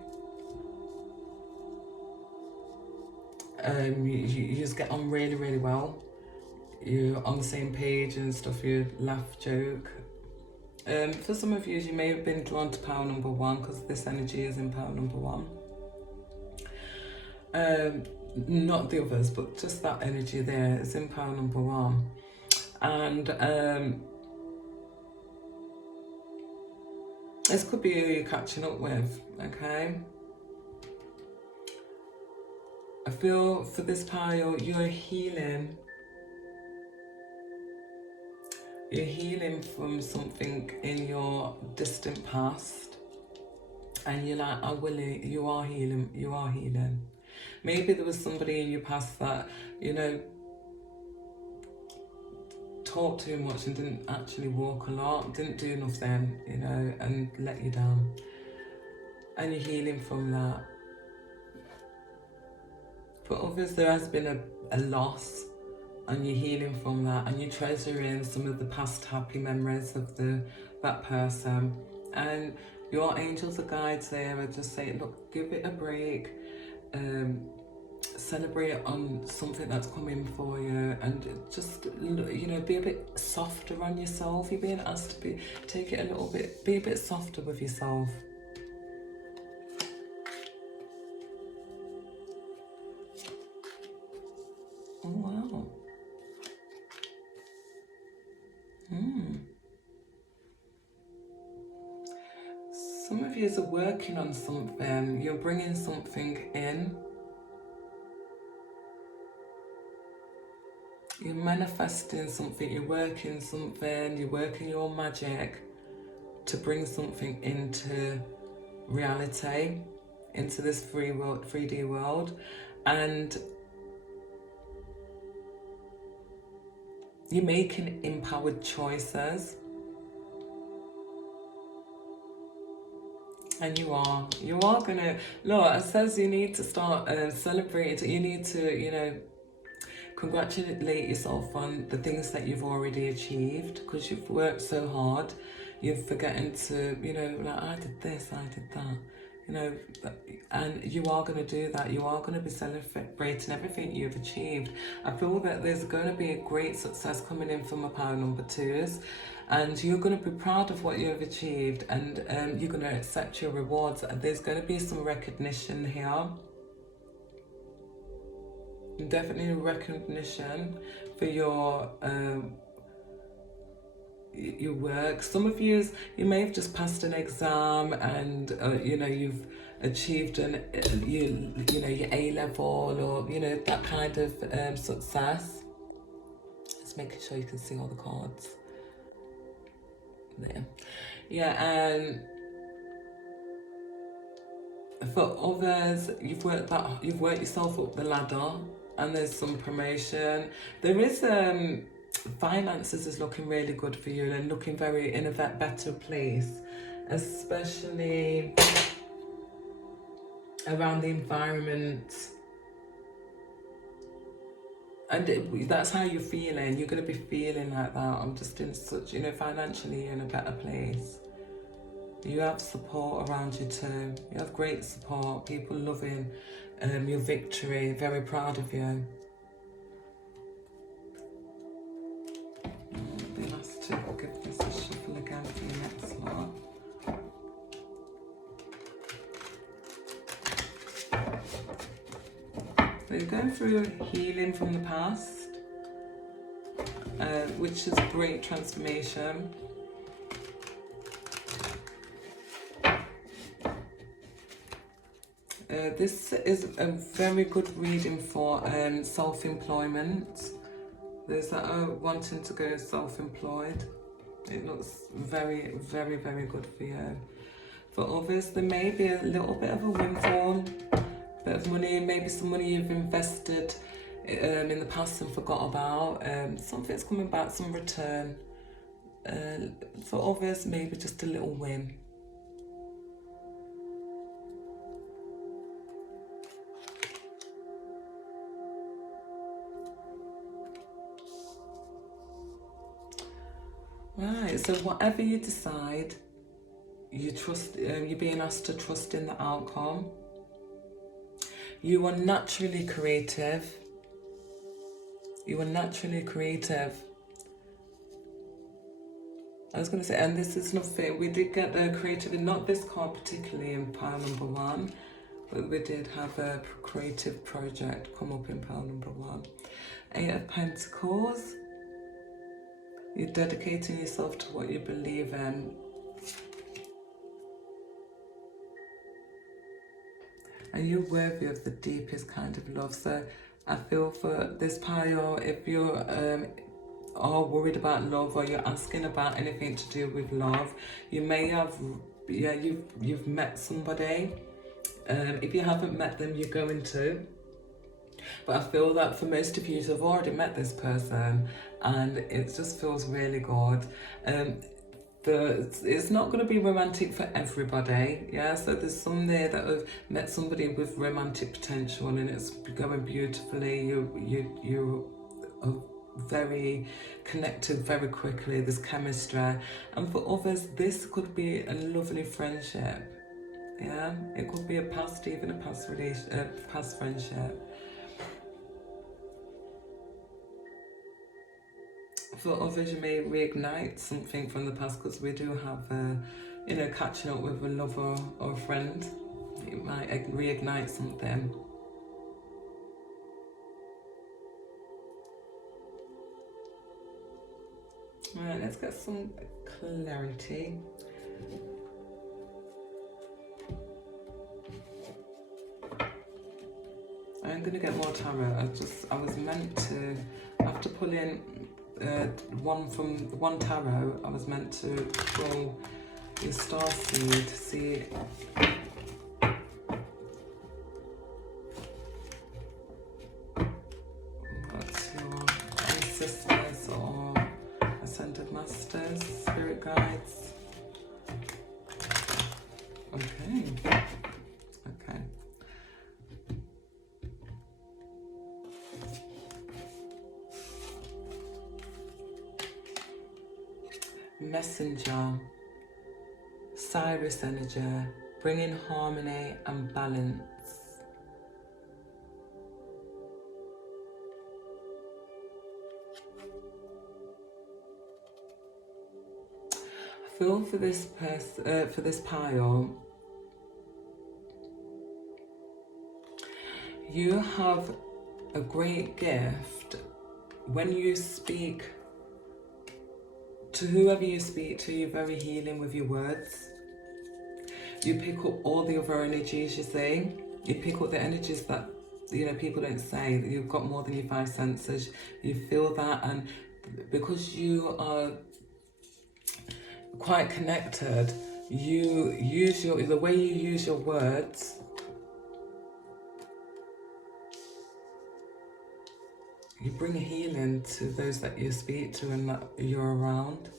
You just get on really, really well. You're on the same page and stuff, you laugh, joke. For some of you may have been drawn to pile number 1 because this energy is in pile number 1. Not the others, but just that energy there is in pile number 1. And this could be who you're catching up with, okay? I feel for this pile, you're healing. You're healing from something in your distant past. And you're like, you are healing, you are healing. Maybe there was somebody in your past that, you know, talked too much and didn't actually walk a lot, didn't do nothing, you know, and let you down. And you're healing from that. For others, there has been a loss, and you're healing from that, and you're treasuring some of the past happy memories of that person. And your angels or guides there are just saying, look, give it a break, celebrate on something that's coming for you, and just, you know, be a bit softer on yourself. You're being asked to take it a little bit, be a bit softer with yourself. Oh wow. Some of you are working on something, you're bringing something in. You're manifesting something, you're working something, you're working your magic to bring something into reality, into this 3D world, and you're making empowered choices. And you are gonna, look, it says you need to start celebrating, you need to, you know, congratulate yourself on the things that you've already achieved, because you've worked so hard. You're forgetting to, you know, like, I did this, I did that. you know, and you are going to do that. You are going to be celebrating everything you've achieved. I feel that there's going to be a great success coming in from a power number twos, and you're going to be proud of what you've achieved, and you're going to accept your rewards. There's going to be some recognition here. Definitely recognition for your work. Some of you may have just passed an exam, and you know, you've achieved you know, your A level, or you know, that kind of success. Just making sure you can see all the cards there. Yeah, and for others, you've worked yourself up the ladder, and there's some promotion. There is finances is looking really good for you, and looking very in a better place, especially around the environment. And that's how you're feeling. You're going to be feeling like that. I'm just in such, you know, financially you're in a better place. You have support around you too. You have great support. People loving your victory. Very proud of you. Be nice to give this a shuffle again for your next lot. So you're going through healing from the past, which is great transformation. This is a very good reading for self-employment. Those that are wanting to go self-employed. It looks very, very, very good for you. For others, there may be a little bit of a windfall, bit of money, maybe some money you've invested in the past and forgot about. Something's coming back, some return. For others, maybe just a little win. Right, so whatever you decide, you trust. You're being asked to trust in the outcome. You are naturally creative. You are naturally creative. I was going to say, and this is nothing. We did get creative, in not this card particularly in pile number one, but we did have a creative project come up in pile number one. Eight of Pentacles. You're dedicating yourself to what you believe in. And you're worthy of the deepest kind of love. So I feel for this pile, if you are worried about love, or you're asking about anything to do with love, you may have, yeah, you've met somebody. If you haven't met them, you're going to. But I feel that for most of you have already met this person, and it just feels really good. It's not going to be romantic for everybody, yeah, so there's some there that have met somebody with romantic potential, and it's going beautifully. You are very connected very quickly, there's chemistry. And for others, this could be a lovely friendship, yeah, it could be past friendship. For others, you may reignite something from the past, because we do have, you know, catching up with a lover or a friend. It might reignite something. Right, let's get some clarity. I'm going to get more tarot. I was meant to, after pulling one tarot, I was meant to pull your star seed, see what's your ancestors or ascended masters, spirit guides. Okay. Messenger, Cyrus energy, bringing harmony and balance. I feel for this person, for this pile, you have a great gift when you speak to whoever you speak to. You're very healing with your words. You pick up all the other energies, you see. You pick up the energies that, you know, people don't say, that you've got more than your five senses. You feel that, and because you are quite connected, you use the way you use your words, you bring healing to those that you speak to and that you're around.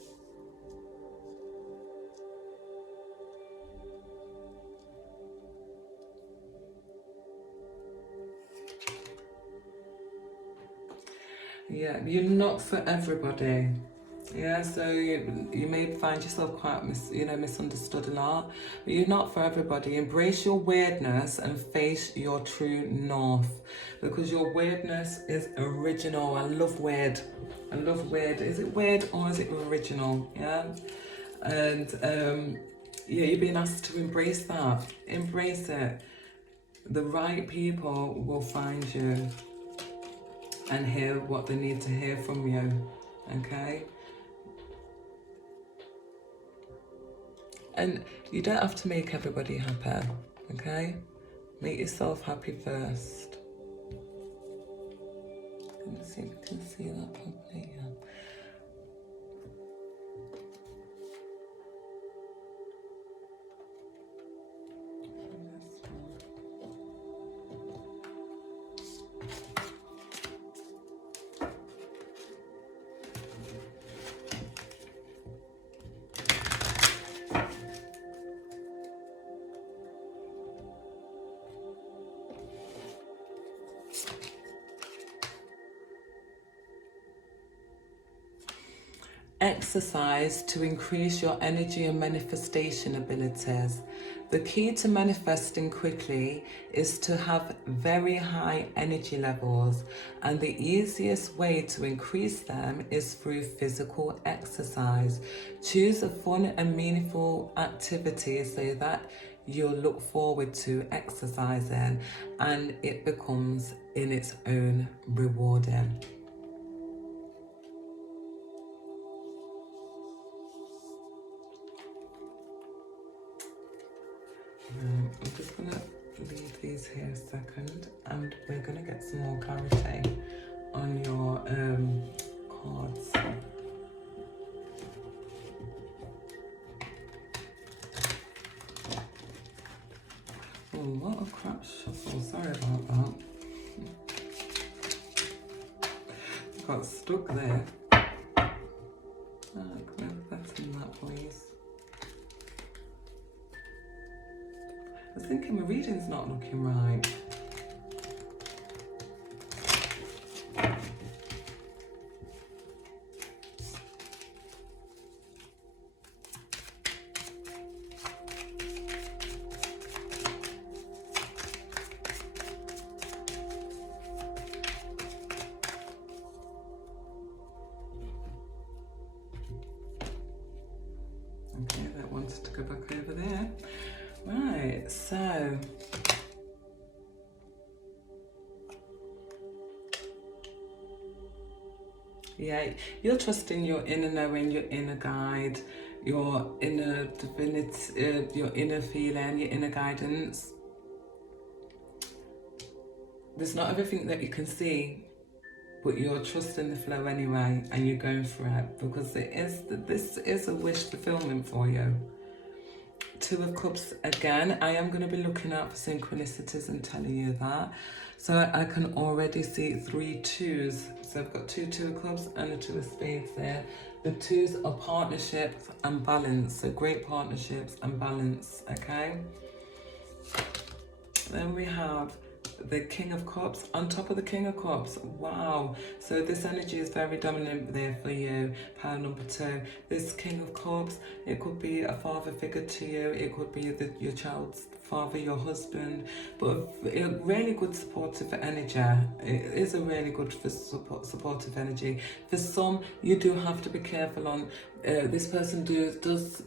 Yeah, you're not for everybody. Yeah, so you may find yourself quite misunderstood a lot, but you're not for everybody. Embrace your weirdness and face your true north, because your weirdness is original. I love weird. I love weird. Is it weird or is it original? Yeah, and yeah, you're being asked to embrace that. Embrace it. The right people will find you and hear what they need to hear from you. Okay. And you don't have to make everybody happy, okay? Make yourself happy first. Let me see if you can see that properly. Yeah. Exercise to increase your energy and manifestation abilities. The key to manifesting quickly is to have very high energy levels, and the easiest way to increase them is through physical exercise. Choose a fun and meaningful activity so that you'll look forward to exercising and it becomes in its own rewarding. I'm just going to leave these here a second, and we're going to get some more clarity on your cards. Oh, what a crap shuffle. Sorry about that. Got stuck there. Can we have better than that, please? I was thinking my reading's not looking right. Okay, that wants to go back over there. Right, so yeah, you're trusting your inner knowing, your inner guide, your inner divinity, your inner feeling, your inner guidance. There's not everything that you can see, but you're trusting the flow anyway, and you're going for it, because this is a wish fulfillment for you. Two of Cups again. I am going to be looking out for synchronicities and telling you that. So I can already see 3 twos. So I've got two of Clubs and a 2 of Spades there. The twos are partnerships and balance. So great partnerships and balance, okay? Then we have the King of Cups on top of the King of Cups. Wow. So this energy is very dominant there for you. Pile number 2. This King of Cups, it could be a father figure to you. It could be your child's father, your husband. But a really good supportive energy. It is a really good supportive energy. For some, you do have to be careful on this person does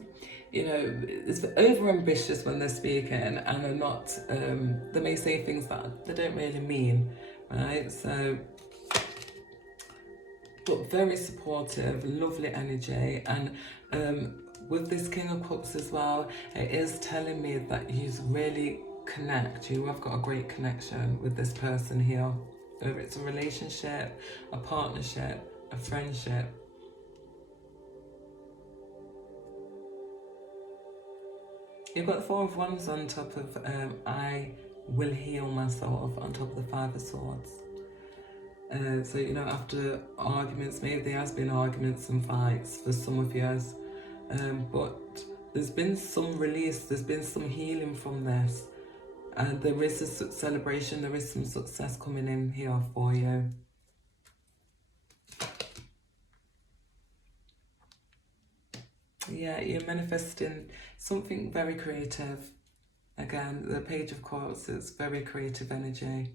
you know, it's over ambitious when they're speaking and are not, they may say things that they don't really mean, right? So, but very supportive, lovely energy. And with this King of Cups as well, it is telling me that you really connect. You have got a great connection with this person here. Whether it's a relationship, a partnership, a friendship. You've got the Four of Wands on top of I will heal myself on top of the Five of Swords. So, you know, after arguments, maybe there has been arguments and fights for some of you, but there's been some release, there's been some healing from this. And there is a celebration, there is some success coming in here for you. Yeah, you're manifesting something very creative. Again, the Page of Cups is very creative energy.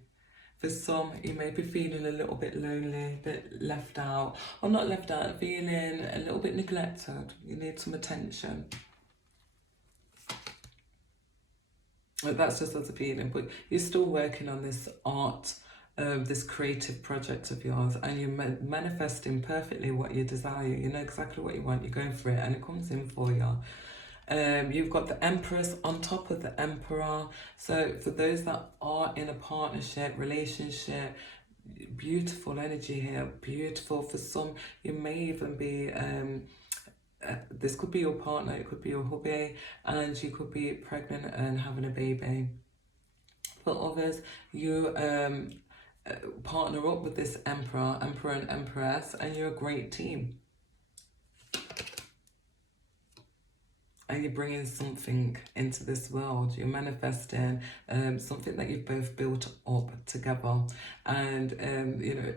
For some, you may be feeling a little bit lonely, a bit left out, or not left out, feeling a little bit neglected. You need some attention. That's just as a feeling, but you're still working on this art, this creative project of yours, and you're manifesting perfectly what you desire. You know exactly what you want, you're going for it, and it comes in for you. You've got the Empress on top of the Emperor. So for those that are in a partnership, relationship, beautiful energy here, beautiful. For some, you may even be, this could be your partner, it could be your hubby, and you could be pregnant and having a baby. For others, you partner up with this Emperor and Empress, and you're a great team. And you're bringing something into this world. You're manifesting something that you've both built up together. And, you know,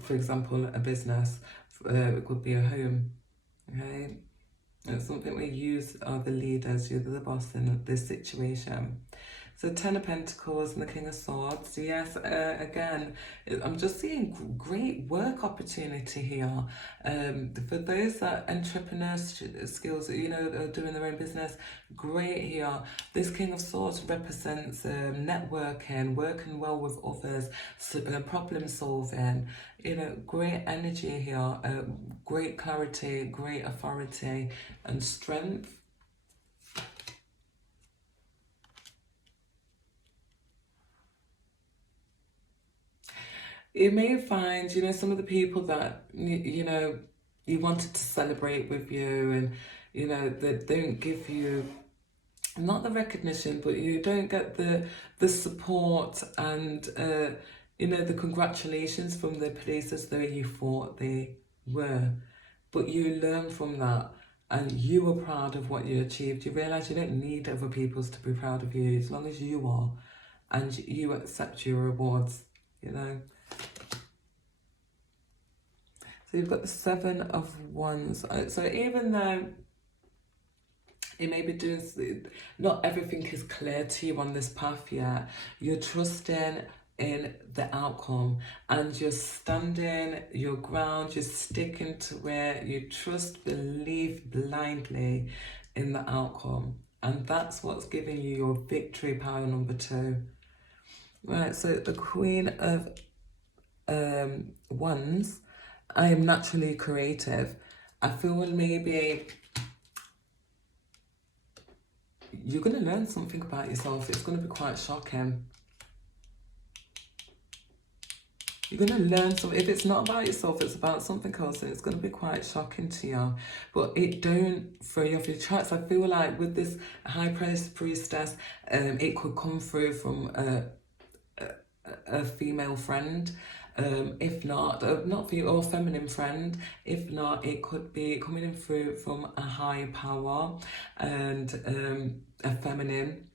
for example, a business, it could be a home, okay? It's something where you are the leaders, you're the boss in this situation. So 10 of Pentacles and the King of Swords. Yes, again, I'm just seeing great work opportunity here. For those that entrepreneurs skills, you know, are doing their own business, great here. This King of Swords represents networking, working well with others, problem solving. You know, great energy here, great clarity, great authority and strength. You may find, you know, some of the people that, you know, you wanted to celebrate with you and, you know, that don't give you, not the recognition, but you don't get the support and, you know, the congratulations from the police as though you thought they were. But you learn from that and you were proud of what you achieved. You realise you don't need other people to be proud of you as long as you are and you accept your rewards, you know. So you've got the Seven of Wands. So even though you may be doing, not everything is clear to you on this path yet, you're trusting in the outcome and you're standing your ground, you're sticking to where you trust, believe blindly in the outcome. And that's what's giving you your victory, pile number 2. Right, so the Queen of Wands, I am naturally creative. I feel maybe you're going to learn something about yourself. It's going to be quite shocking. You're going to learn something. If it's not about yourself, it's about something else, and it's going to be quite shocking to you. But it don't throw you off your tracks. I feel like with this High Priestess, it could come through from a female friend. If not, not for you, or feminine friend. If not, it could be coming in through from a higher power and a feminine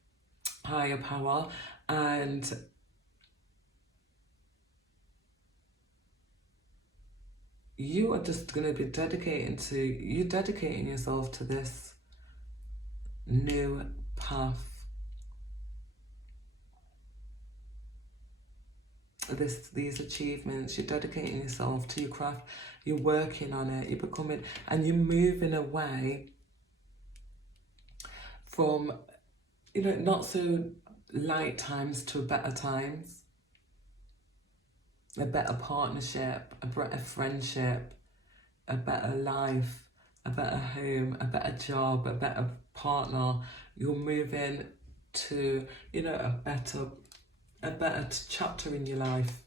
higher power. And you are just going to be dedicating yourself to this new path, these achievements. You're dedicating yourself to your craft, you're working on it, you're becoming, and you're moving away from, you know, not so light times to better times, a better partnership, a better friendship, a better life, a better home, a better job, a better partner. You're moving to, you know, a better chapter in your life.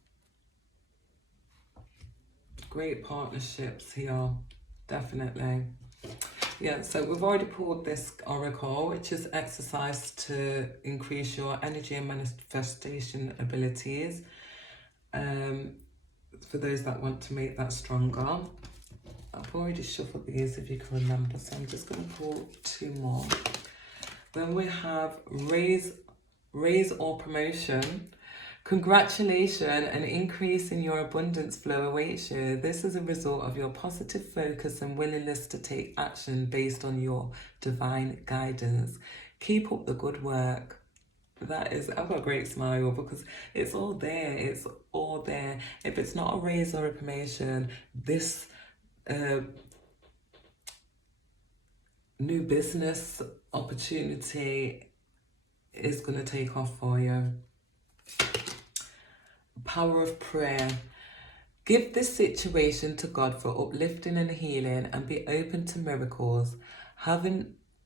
Great partnerships here, definitely. Yeah, so we've already pulled this oracle, which is exercise to increase your energy and manifestation abilities. For those that want to make that stronger. I've already shuffled these, if you can remember, so I'm just going to pull 2 more. Then we have raise or promotion. Congratulations, an increase in your abundance flow awaits you. This is a result of your positive focus and willingness to take action based on your divine guidance. Keep up the good work. That is, I've got a great smile because it's all there. It's all there. If it's not a raise or a promotion, this new business opportunity is going to take off for you. Power of prayer. Give this situation to God for uplifting and healing, and be open to miracles.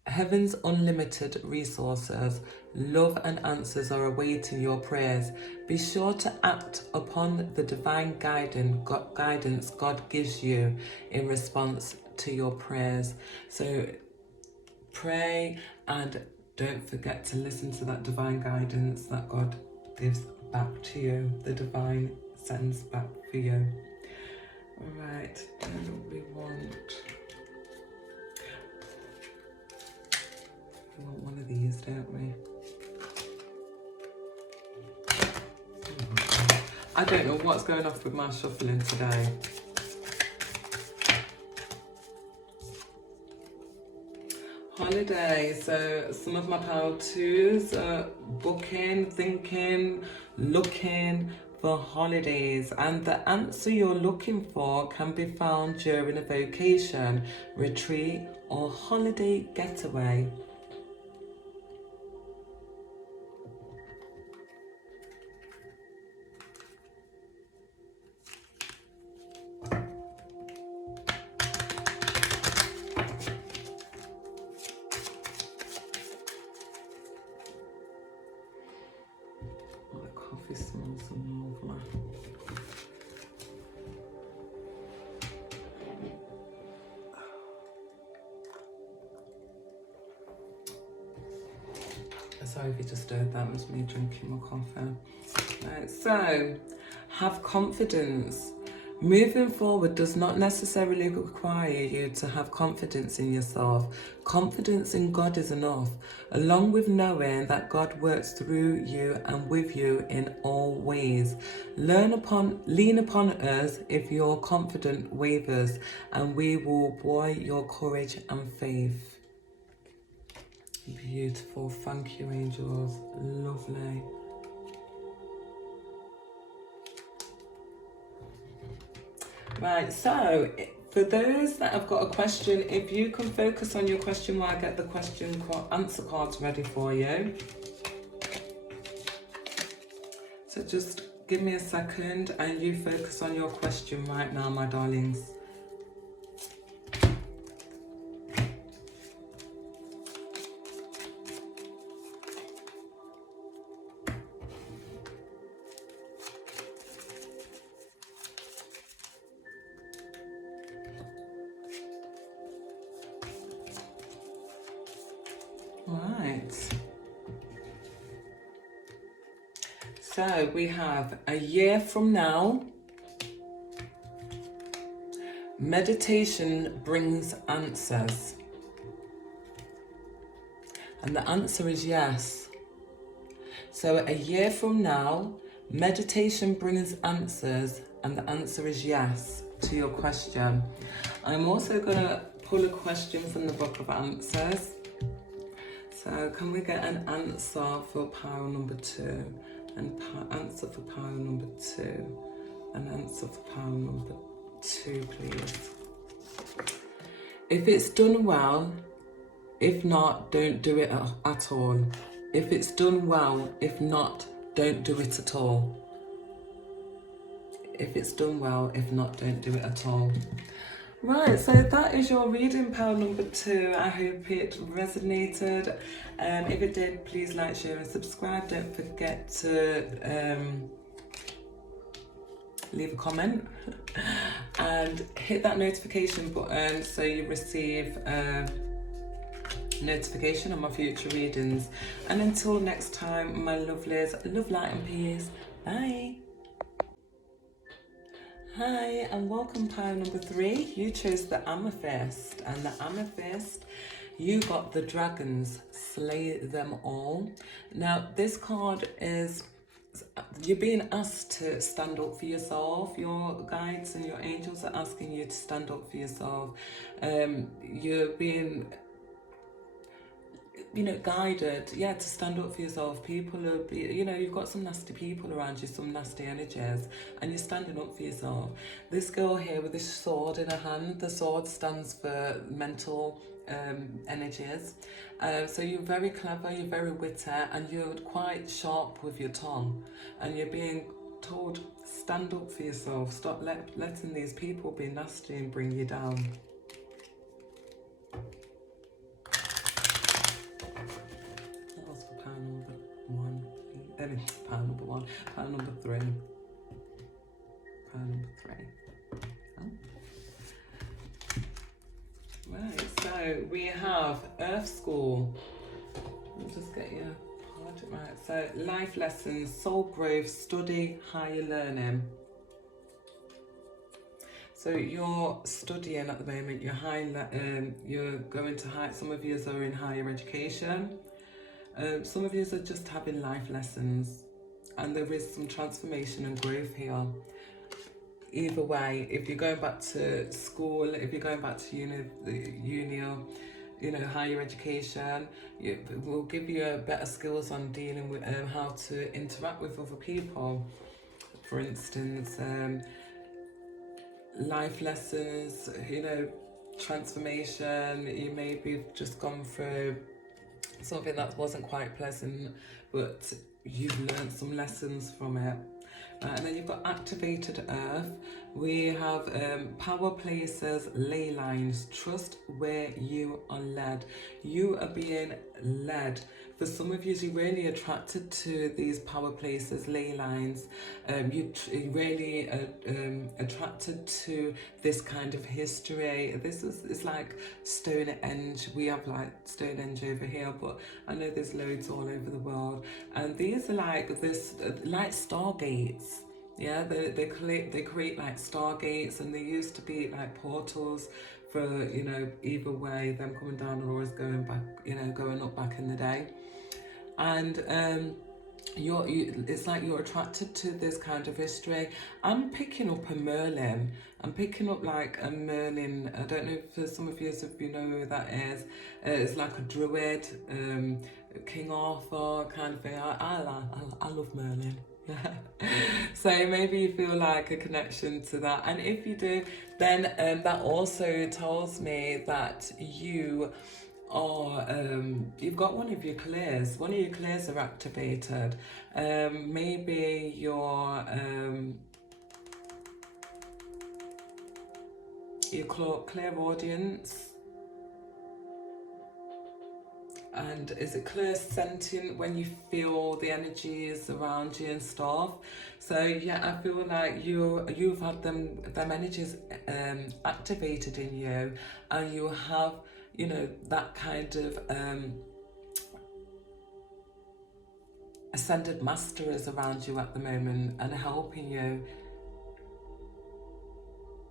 Heaven's unlimited resources, love and answers are awaiting your prayers. Be sure to act upon the divine guidance God gives you in response to your prayers. So pray, and don't forget to listen to that divine guidance that God gives back to you. The divine sends back for you. All right, then we want one of these, don't we? I don't know what's going off with my shuffling today. Holiday. So some of my power twos are booking, thinking, looking for holidays, and the answer you're looking for can be found during a vacation, retreat, or holiday getaway. Coffee smells so lovely. Sorry if you just heard that, was me drinking my coffee. Right, so, have confidence. Moving forward does not necessarily require you to have confidence in yourself. Confidence in God is enough, along with knowing that God works through you and with you in all ways. Lean upon us if your confidence wavers, and we will buoy your courage and faith. Beautiful. Thank you, angels. Lovely. Right, so for those that have got a question, if you can focus on your question while I get the answer cards ready for you. So just give me a second and you focus on your question right now, my darlings. Right. So we have a year from now. Meditation brings answers. And the answer is yes. So a year from now, meditation brings answers, and the answer is yes to your question. I'm also going to pull a question from the Book of Answers. So can we get an answer for pile number 2? And answer for pile number 2. An answer for pile number 2, please. If it's done well, if not, don't do it at all. If it's done well, if not, don't do it at all. If it's done well, if not, don't do it at all. Right, so that is your reading, pile number 2. I hope it resonated. If it did, please like, share and subscribe. Don't forget to leave a comment and hit that notification button so you receive notification on my future readings. And until next time, my lovelies, love, light and peace. Bye. Hi and welcome, pile number 3. You chose the Amethyst, and the Amethyst, you got the dragons, slay them all. Now this card is, you're being asked to stand up for yourself. Your guides and your angels are asking you to stand up for yourself. You're being, guided, to stand up for yourself. People are, you've got some nasty people around you, some nasty energies, and you're standing up for yourself. This girl here with this sword in her hand, the sword stands for mental energies. So you're very clever, you're very witty, and you're quite sharp with your tongue, and you're being told, stand up for yourself, stop letting these people be nasty and bring you down. Pile number 1, pile number 3, pile number 3. Oh. Right, so we have Earth School. I'll just get your part right. So life lessons, soul growth, study, higher learning. So you're studying at the moment. You're going to high. Some of you are in higher education. Some of you are just having life lessons, and there is some transformation and growth here. Either way, if you're going back to school, if you're going back to uni or higher education, it will give you better skills on dealing with how to interact with other people. For instance, life lessons, transformation. You maybe just gone through something that wasn't quite pleasant, but you've learned some lessons from it. And then you've got activated earth. We have power places, ley lines, trust where you are led. You are being led. For some of you, you're really attracted to these power places, ley lines. You're really attracted to this kind of history. It's like Stonehenge. We have like Stonehenge over here, but I know there's loads all over the world. And these are like like stargates. Yeah, they create like stargates, and they used to be like portals for either way, them coming down or always going back, going up back in the day. And it's like you're attracted to this kind of history. I'm picking up a Merlin. I'm picking up like a Merlin. I don't know for some of you if you know who that is. It's like a druid, King Arthur kind of thing. I love Merlin. So maybe you feel like a connection to that, and if you do, then that also tells me that you are you've got one of your clears. One of your clears are activated. Maybe your clairaudience. And is it clairsentient when you feel the energies around you and stuff? So yeah, I feel like you've had them energies activated in you, and you have that kind of ascended masters around you at the moment, and helping you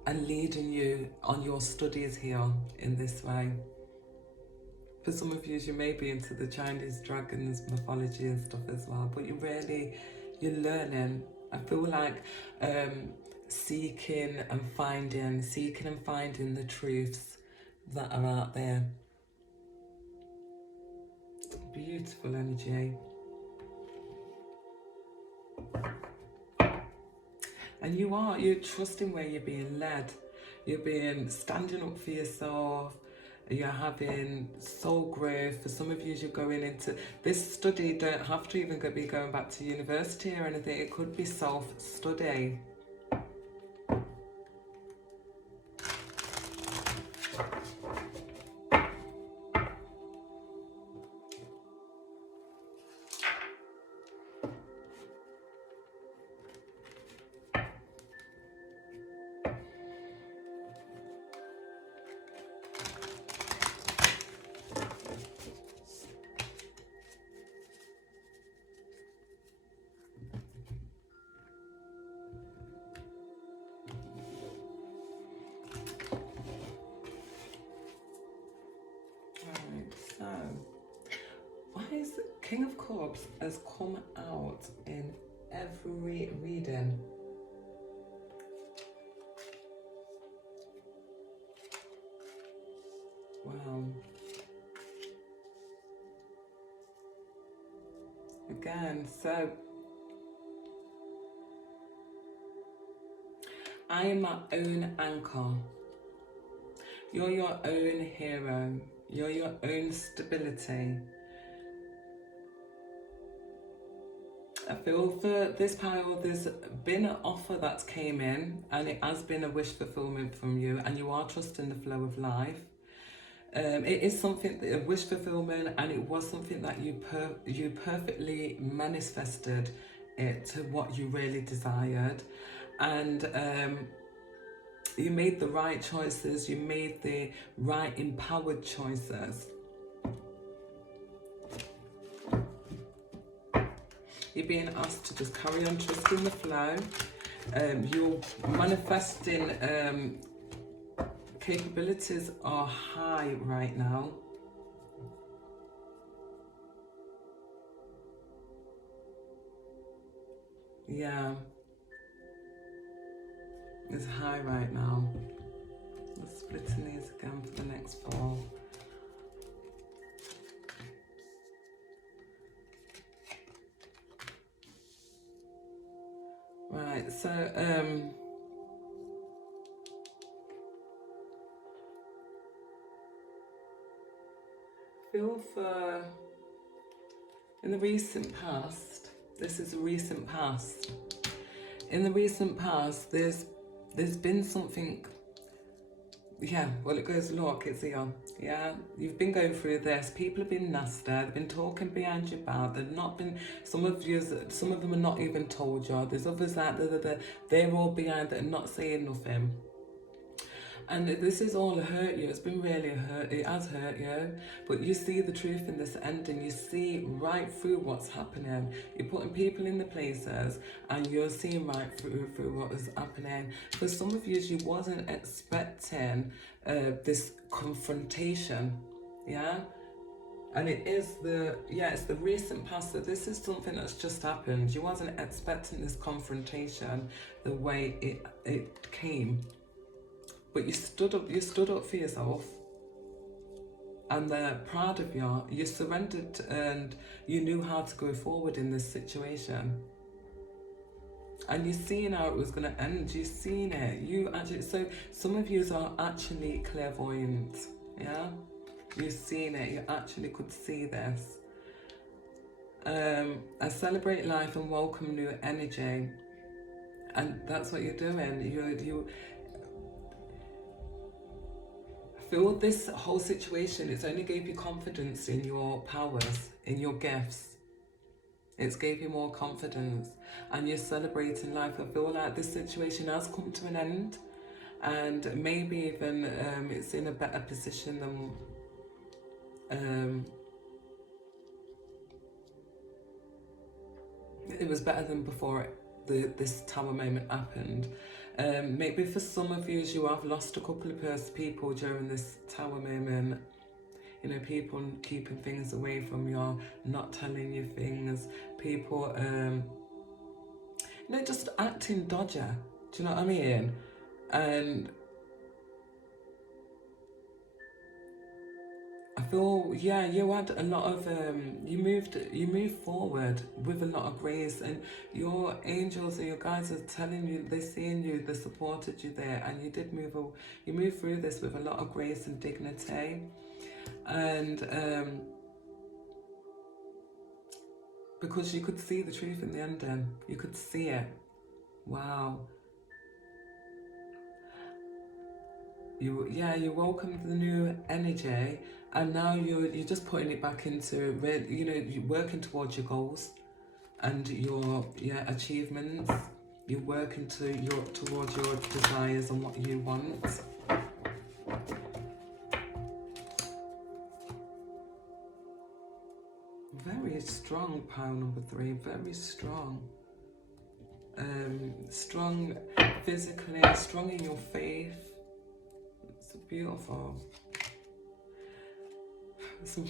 and leading you on your studies here in this way. For some of you may be into the Chinese dragons mythology and stuff as well, but you're learning. I feel like seeking and finding the truths that are out there. Beautiful energy. And you're trusting where you're being led. You're being standing up for yourself. You're having soul growth. For some of you, you're going into this study. Don't have to even be going back to university or anything. It could be self-study. So, why is the King of Cups has come out in every reading? Wow. Again, so I am my own anchor. You're your own hero. You're your own stability. I feel for this pile, there's been an offer that's came in and it has been a wish fulfillment from you, and you are trusting the flow of life. It is something, a wish fulfillment, and it was something that you perfectly manifested it to what you really desired. And you made the right choices, you made the right empowered choices. You're being asked to just carry on trusting the flow. You're manifesting capabilities are high right now. Yeah. It's high right now. Let's split in these again for the next 4. Right, so feel for, in the recent past, this is a recent past. In the recent past, there's been something, yeah, well it goes, look, it's here, yeah, you've been going through this, people have been nasty, they've been talking behind your back, they've not been, some of them are not even told you, there's others out there that they're all behind that are not saying nothing. And this has all hurt you, it's been really hurt, it has hurt you, but you see the truth in this ending, you see right through what's happening. You're putting people in the places and you're seeing right through what is happening. For some of you wasn't expecting this confrontation, yeah? And it is it's the recent past, so this is something that's just happened. You wasn't expecting this confrontation the way it came. But you stood up for yourself, and they're proud of you. You surrendered and you knew how to go forward in this situation. And you've seen how it was going to end. You've seen it. You actually, so some of you are actually clairvoyant, yeah? You've seen it. You actually could see this. I celebrate life and welcome new energy. And that's what you're doing. You feel this whole situation, it's only gave you confidence in your powers, in your gifts. It's gave you more confidence and you're celebrating life. I feel like this situation has come to an end, and maybe even it's in a better position than it was better than before this tower moment happened. Maybe for some of you have lost a couple of people during this tower moment. You know, people keeping things away from you, not telling you things, people, just acting dodgy. Do you know what I mean? And I feel, yeah, you had a lot of you moved forward with a lot of grace, and your angels or your guides are telling you, they're seeing you, they supported you there, and you did you moved through this with a lot of grace and dignity, and because you could see the truth in the ending, you could see it. Wow. You welcome the new energy, and now you're just putting it back into you're working towards your goals and your achievements. You're working towards your desires and what you want. Very strong, pile number 3. Very strong. Strong physically, strong in your faith. It's beautiful. So,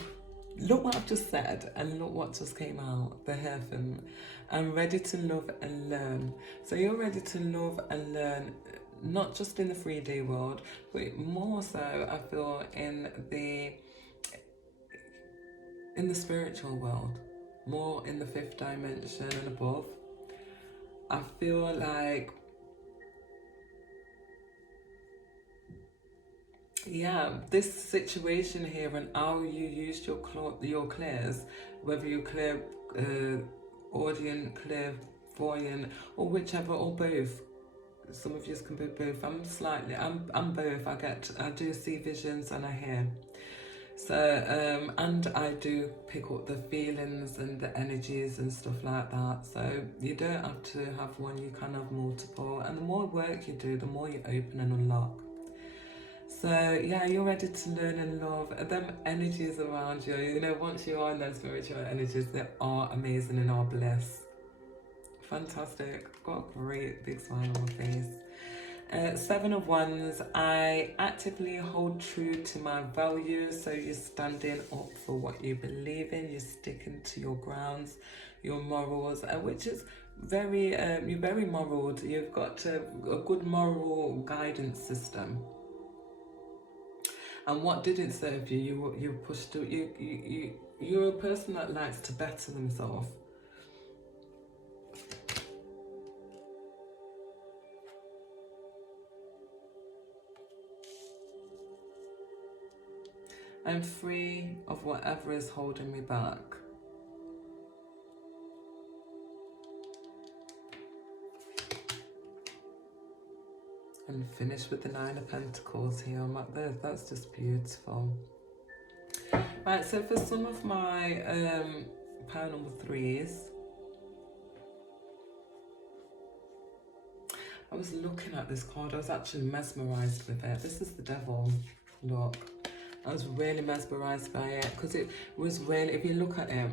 look what I've just said, and look what just came out. The heaven. I'm ready to love and learn. So you're ready to love and learn, not just in the 3D world, but more so, I feel, in the spiritual world, more in the 5th dimension and above. I feel like, yeah, this situation here and how you used your clairs, whether you clear audient, clairvoyant, or whichever, or both. Some of you can be both. I'm both. I do see visions and I hear. So, and I do pick up the feelings and the energies and stuff like that. So you don't have to have one, you can have multiple. And the more work you do, the more you open and unlock. So yeah, you're ready to learn and love. Them energies around you, once you are in those spiritual energies, they are amazing and are bliss. Fantastic. Got a great big smile on my face. 7 of Wands, I actively hold true to my values. So you're standing up for what you believe in, you're sticking to your grounds, your morals, which is very, you're very moral. You've got a good moral guidance system. And what didn't serve you, you pushed to, you're a person that likes to better themselves. I'm free of whatever is holding me back. And finish with the 9 of Pentacles here. I'm up there. That's just beautiful. Right, so for some of my pile number 3s, I was looking at this card. I was actually mesmerised with it. This is the Devil. Look. I was really mesmerised by it because it was really, if you look at it,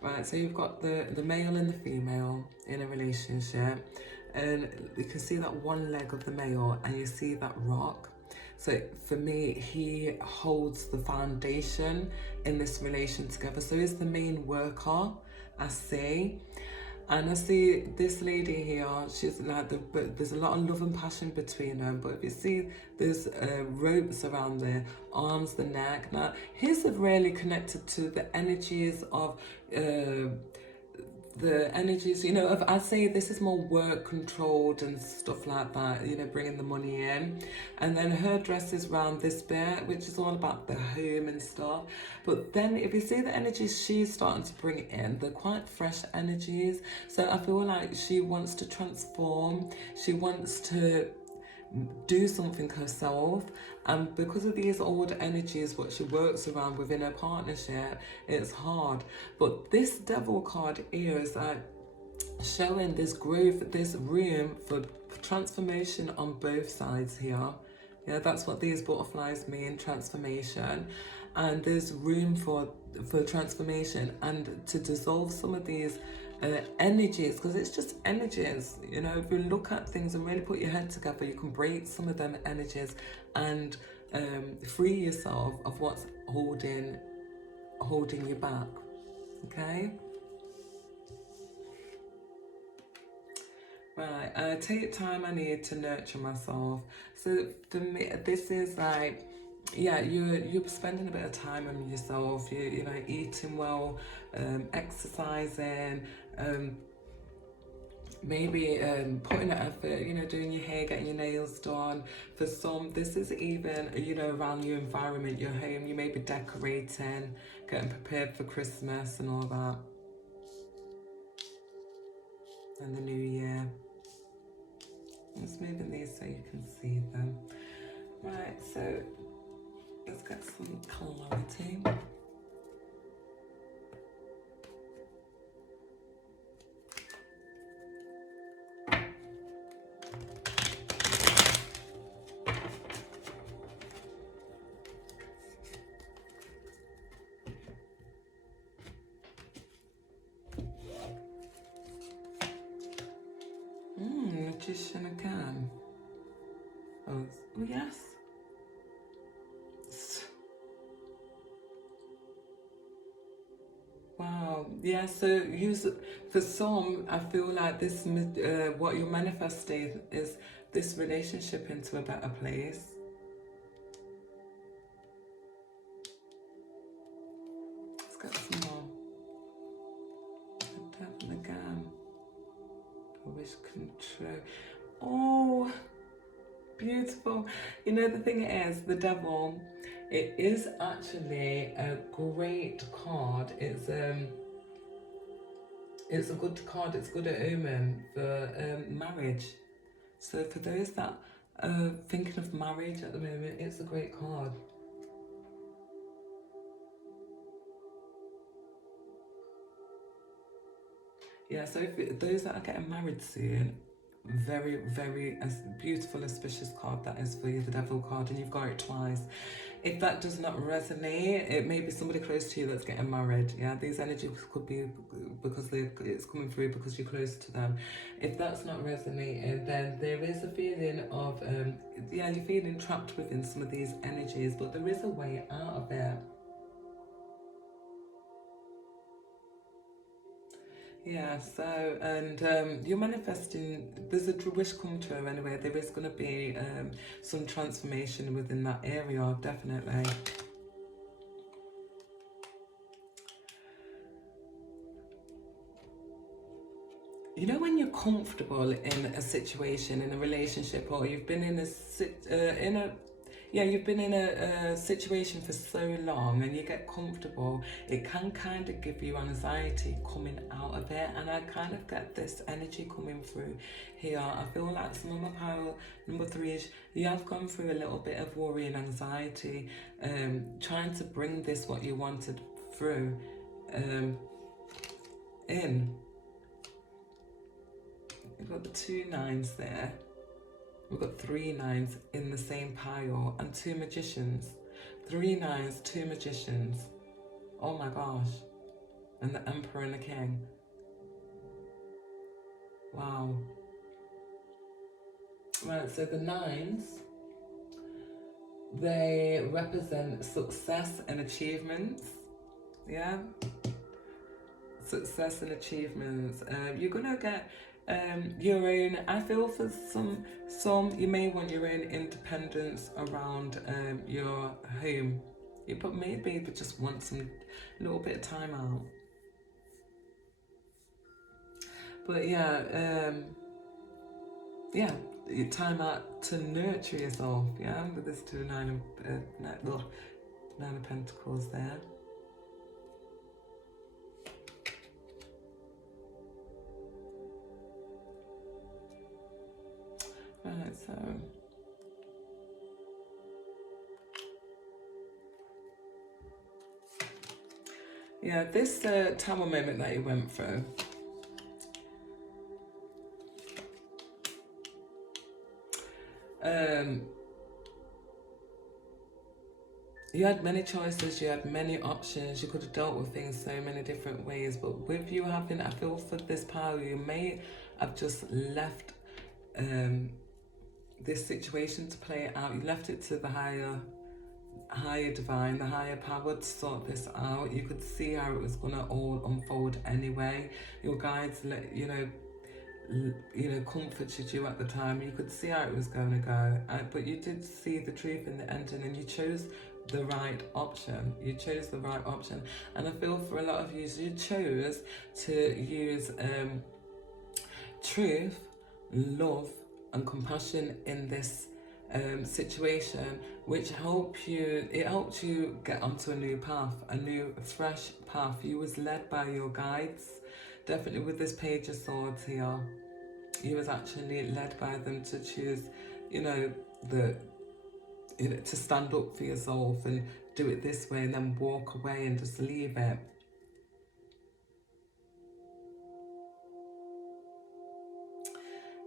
right, so you've got the male and the female in a relationship, and you can see that one leg of the male and you see that rock. So for me, he holds the foundation in this relation together. So he's the main worker, I see. And I see this lady here, she's like, there's a lot of love and passion between them, but if you see there's ropes around their arms, the neck. Now, his are really connected to the energies of, I say this is more work controlled and stuff like that, bringing the money in. And then her dress is around this bit, which is all about the home and stuff. But then if you see the energies she's starting to bring in, they're quite fresh energies. So I feel like she wants to transform, she wants to do something herself, and because of these old energies what she works around within her partnership, it's hard. But this Devil card here is like showing this growth, this room for transformation on both sides here. Yeah, that's what these butterflies mean, transformation. And there's room for transformation and to dissolve some of these energies, because it's just energies. If you look at things and really put your head together, you can break some of them energies and free yourself of what's holding you back. Okay. Right, take time I need to nurture myself. So for me, this is like, yeah, you're spending a bit of time on yourself. You know, eating well, exercising, maybe putting an effort. You know, doing your hair, getting your nails done. For some, this is even, you know, around your environment, your home. You may be decorating, getting prepared for Christmas and all that, and the New Year. I'm just moving these so you can see them. Right, so let's get some clarity. Magician again. Oh yes. Wow. Yeah. So use for some. I feel like this. What you're manifesting is this relationship into a better place. Let's get some more. The devil again. I wish control. Oh, beautiful. You know, the thing is, the devil, it is actually a great card. It's a good card. It's good at omen for marriage. So for those that are thinking of marriage at the moment, it's a great card. Yeah, so if those that are getting married soon, very, very beautiful, auspicious card that is for you, the devil card, and you've got it twice. If that does not resonate, it may be somebody close to you that's getting married. Yeah, these energies could be because it's coming through because you're close to them. If that's not resonating, then there is a feeling of, yeah, you're feeling trapped within some of these energies, but there is a way out of it. Yeah, so, and you're manifesting, there's a wish come true anyway. There is going to be some transformation within that area, definitely. You know, when you're comfortable in a situation, in a relationship, or you've been in you've been in a situation for so long and you get comfortable, it can kind of give you anxiety coming out of it. And I kind of get this energy coming through here. I feel like some of my power number 3 is you have gone through a little bit of worry and anxiety, trying to bring this what you wanted through in. We've got the 2 9s there. We've got 3 9s in the same pile and 2 magicians. 3 9s, 2 magicians. Oh my gosh. And the Emperor and the King. Wow. Right, so the 9s, they represent success and achievements. Yeah? Success and achievements. You're gonna get your own. I feel for some you may want your own independence around your home. You but maybe just want some little bit of time out. But yeah, yeah, time out to nurture yourself. Yeah, with this 9 of Pentacles there. Right, so yeah, this tower moment that you went through, you had many choices, you had many options, you could have dealt with things so many different ways, but with you having, I feel for this power, you may have just left this situation to play out. You left it to the higher divine, the higher power to sort this out. You could see how it was going to all unfold anyway. Your guides let you know, you know, comforted you at the time. You could see how it was going to go, but you did see the truth in the ending, and you chose the right option. You chose the right option, and I feel for a lot of you, you chose to use truth, love, and compassion in this situation, which helped you. It helped you get onto a new path, a new, fresh path. You was led by your guides. Definitely with this Page of Swords here, you was actually led by them to choose, you know, to stand up for yourself and do it this way, and then walk away and just leave it.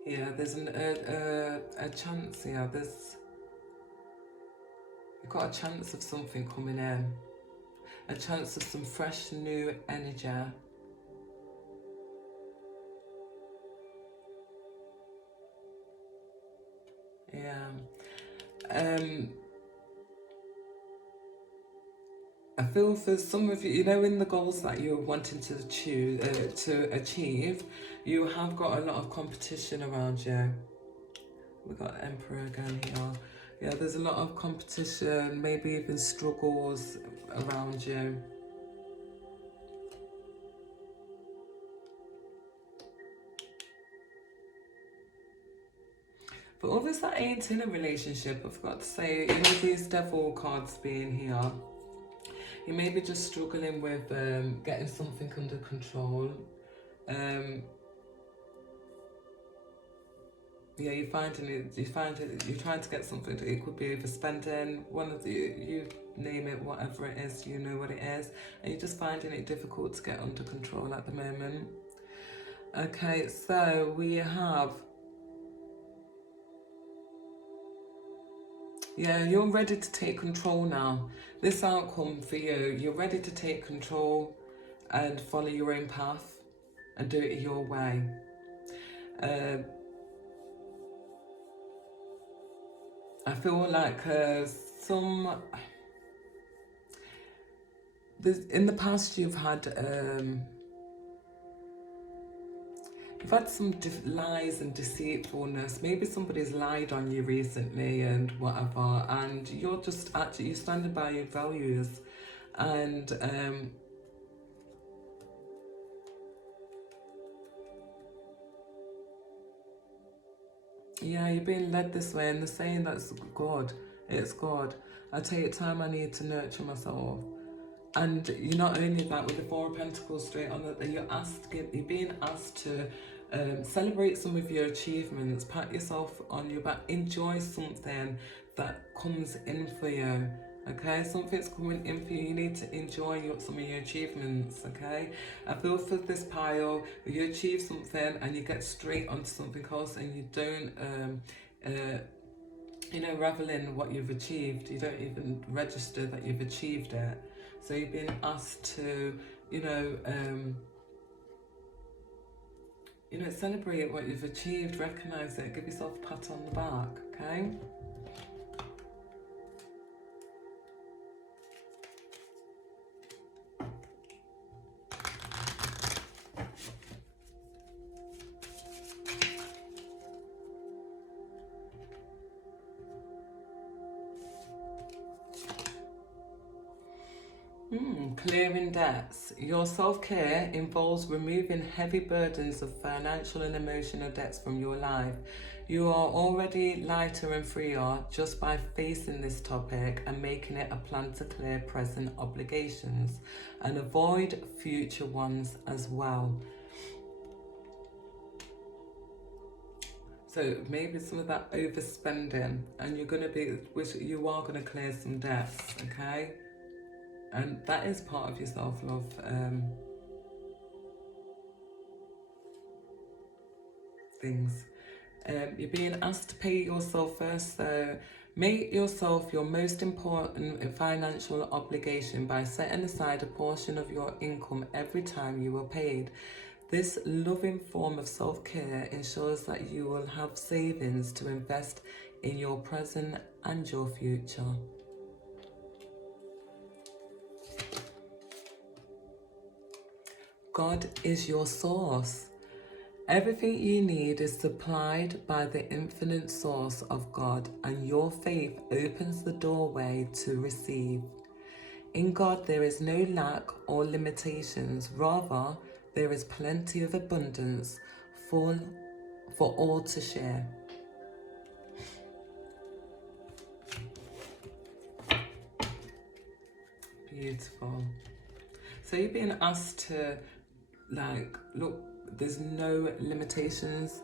Yeah, there's a chance here. You've got a chance of something coming in, a chance of some fresh new energy. Yeah. I feel for some of you, you know, in the goals that you're wanting to achieve, you have got a lot of competition around you. We've got Emperor again here. Yeah, there's a lot of competition, maybe even struggles around you. For others that ain't in a relationship, I've got to say, you know, these devil cards being here, you may be just struggling with getting something under control. Yeah, you're trying to get something. It could be overspending, one of the, you name it, whatever it is, you know what it is, and you're just finding it difficult to get under control at the moment. Okay, so we have, yeah, you're ready to take control now. This outcome for you, you're ready to take control and follow your own path and do it your way. I feel like in the past you've had some lies and deceitfulness. Maybe somebody's lied on you recently and whatever, and you're just you're standing by your values, and yeah, you're being led this way, and they're saying that's God. It's God. I take time I need to nurture myself. And you're not only that, with the Four of Pentacles straight on that, you're being asked to celebrate some of your achievements, pat yourself on your back, enjoy something that comes in for you. Okay, something's coming in for you. You need to enjoy some of your achievements. Okay, I feel for this pile, you achieve something and you get straight onto something else, and you don't you know, revel in what you've achieved. You don't even register that you've achieved it. So you've been asked to, you know, celebrate what you've achieved, recognise it, give yourself a pat on the back, okay? Clearing debts. Your self-care involves removing heavy burdens of financial and emotional debts from your life. You are already lighter and freer just by facing this topic and making it a plan to clear present obligations and avoid future ones as well. So maybe some of that overspending, and you are gonna clear some debts, okay? And that is part of your self-love. Things. You're being asked to pay yourself first, so make yourself your most important financial obligation by setting aside a portion of your income every time you are paid. This loving form of self-care ensures that you will have savings to invest in your present and your future. God is your source. Everything you need is supplied by the infinite source of God, and your faith opens the doorway to receive. In God there is no lack or limitations, rather there is plenty of abundance full for all to share. Beautiful. So you're being asked to, like, look, there's no limitations.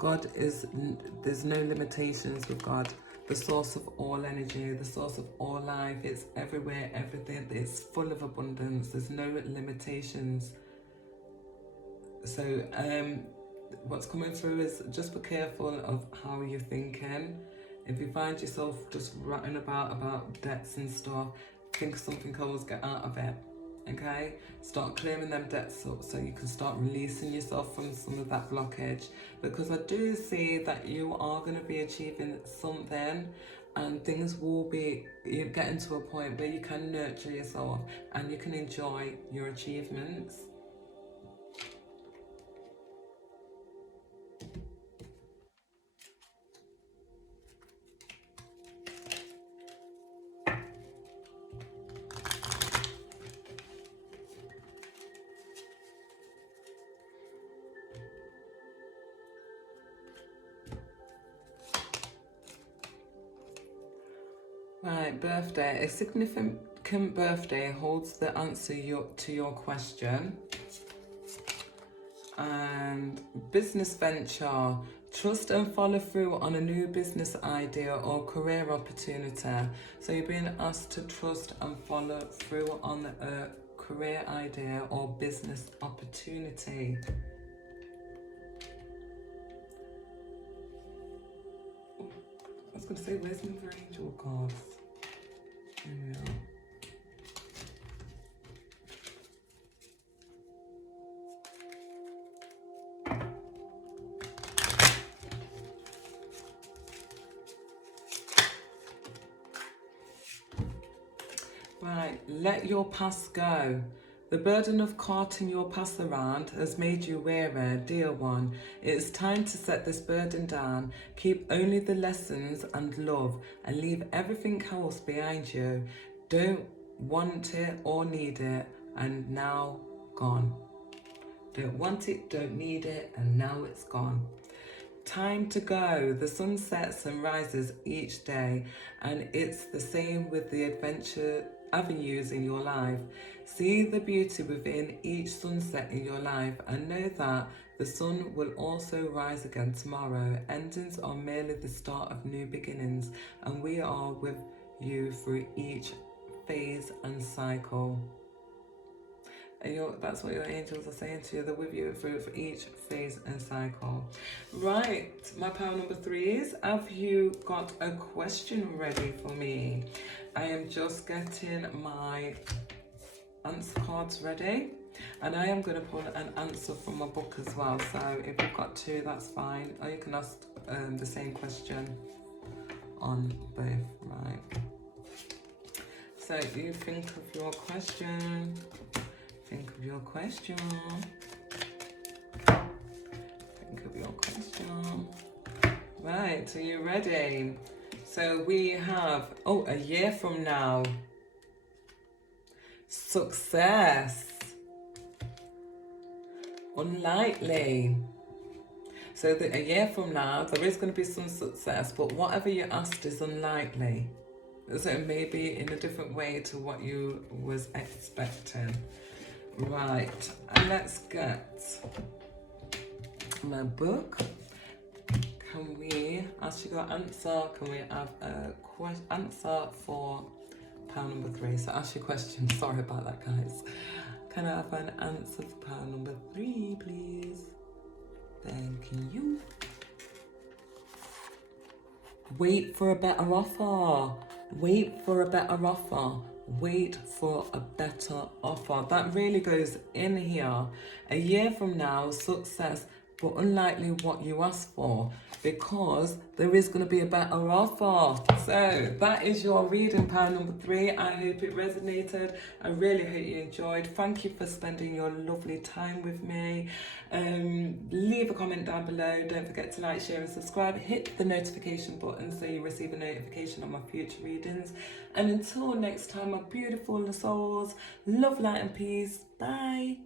There's no limitations with God, the source of all energy, the source of all life. It's everywhere, everything. It's full of abundance. There's no limitations. So what's coming through is just be careful of how you're thinking. If you find yourself just ratting about debts and stuff, think something else, get out of it. Okay, start clearing them debts up so you can start releasing yourself from some of that blockage, because I do see that you are going to be achieving something, and things will be, you're getting to a point where you can nurture yourself and you can enjoy your achievements. Right, birthday. A significant birthday holds the answer to your question. And business venture. Trust and follow through on a new business idea or career opportunity. So you're being asked to trust and follow through on a career idea or business opportunity. I was going to say, where's my angel cards? Here we are. Right, let your past go. The burden of carting your past around has made you weary, dear one. It is time to set this burden down. Keep only the lessons and love, and leave everything else behind you. Don't want it or need it, and now gone. Don't want it, don't need it, and now it's gone. Time to go. The sun sets and rises each day, and it's the same with the adventure avenues in your life. See the beauty within each sunset in your life, and know that the sun will also rise again tomorrow. Endings are merely the start of new beginnings, and we are with you through each phase and cycle. And that's what your angels are saying to you. They're with you through for each phase and cycle. Right, my power number 3 is, have you got a question ready for me? I am just getting my answer cards ready, and I am going to pull an answer from my book as well. So if you've got 2, that's fine. Or you can ask the same question on both, right? So you think of your question. Think of your question. Think of your question. Right, are you ready? So we have, a year from now. Success. Unlikely. So a year from now, there is going to be some success, but whatever you asked is unlikely. So it may be in a different way to what you was expecting. Right, and let's get my book. Can we, as you got answer, can we have a answer for power number 3? So ask your question. Sorry about that, guys. Can I have an answer for power number 3, please? Thank you. Wait for a better offer. Wait for a better offer. Wait for a better offer. That really goes in here. A year from now, success but unlikely what you asked for, because there is going to be a better offer. So that is your reading, pile number 3. I hope it resonated. I really hope you enjoyed. Thank you for spending your lovely time with me. Leave a comment down below. Don't forget to like, share and subscribe. Hit the notification button so you receive a notification on my future readings. And until next time, my beautiful souls, love, light and peace. Bye.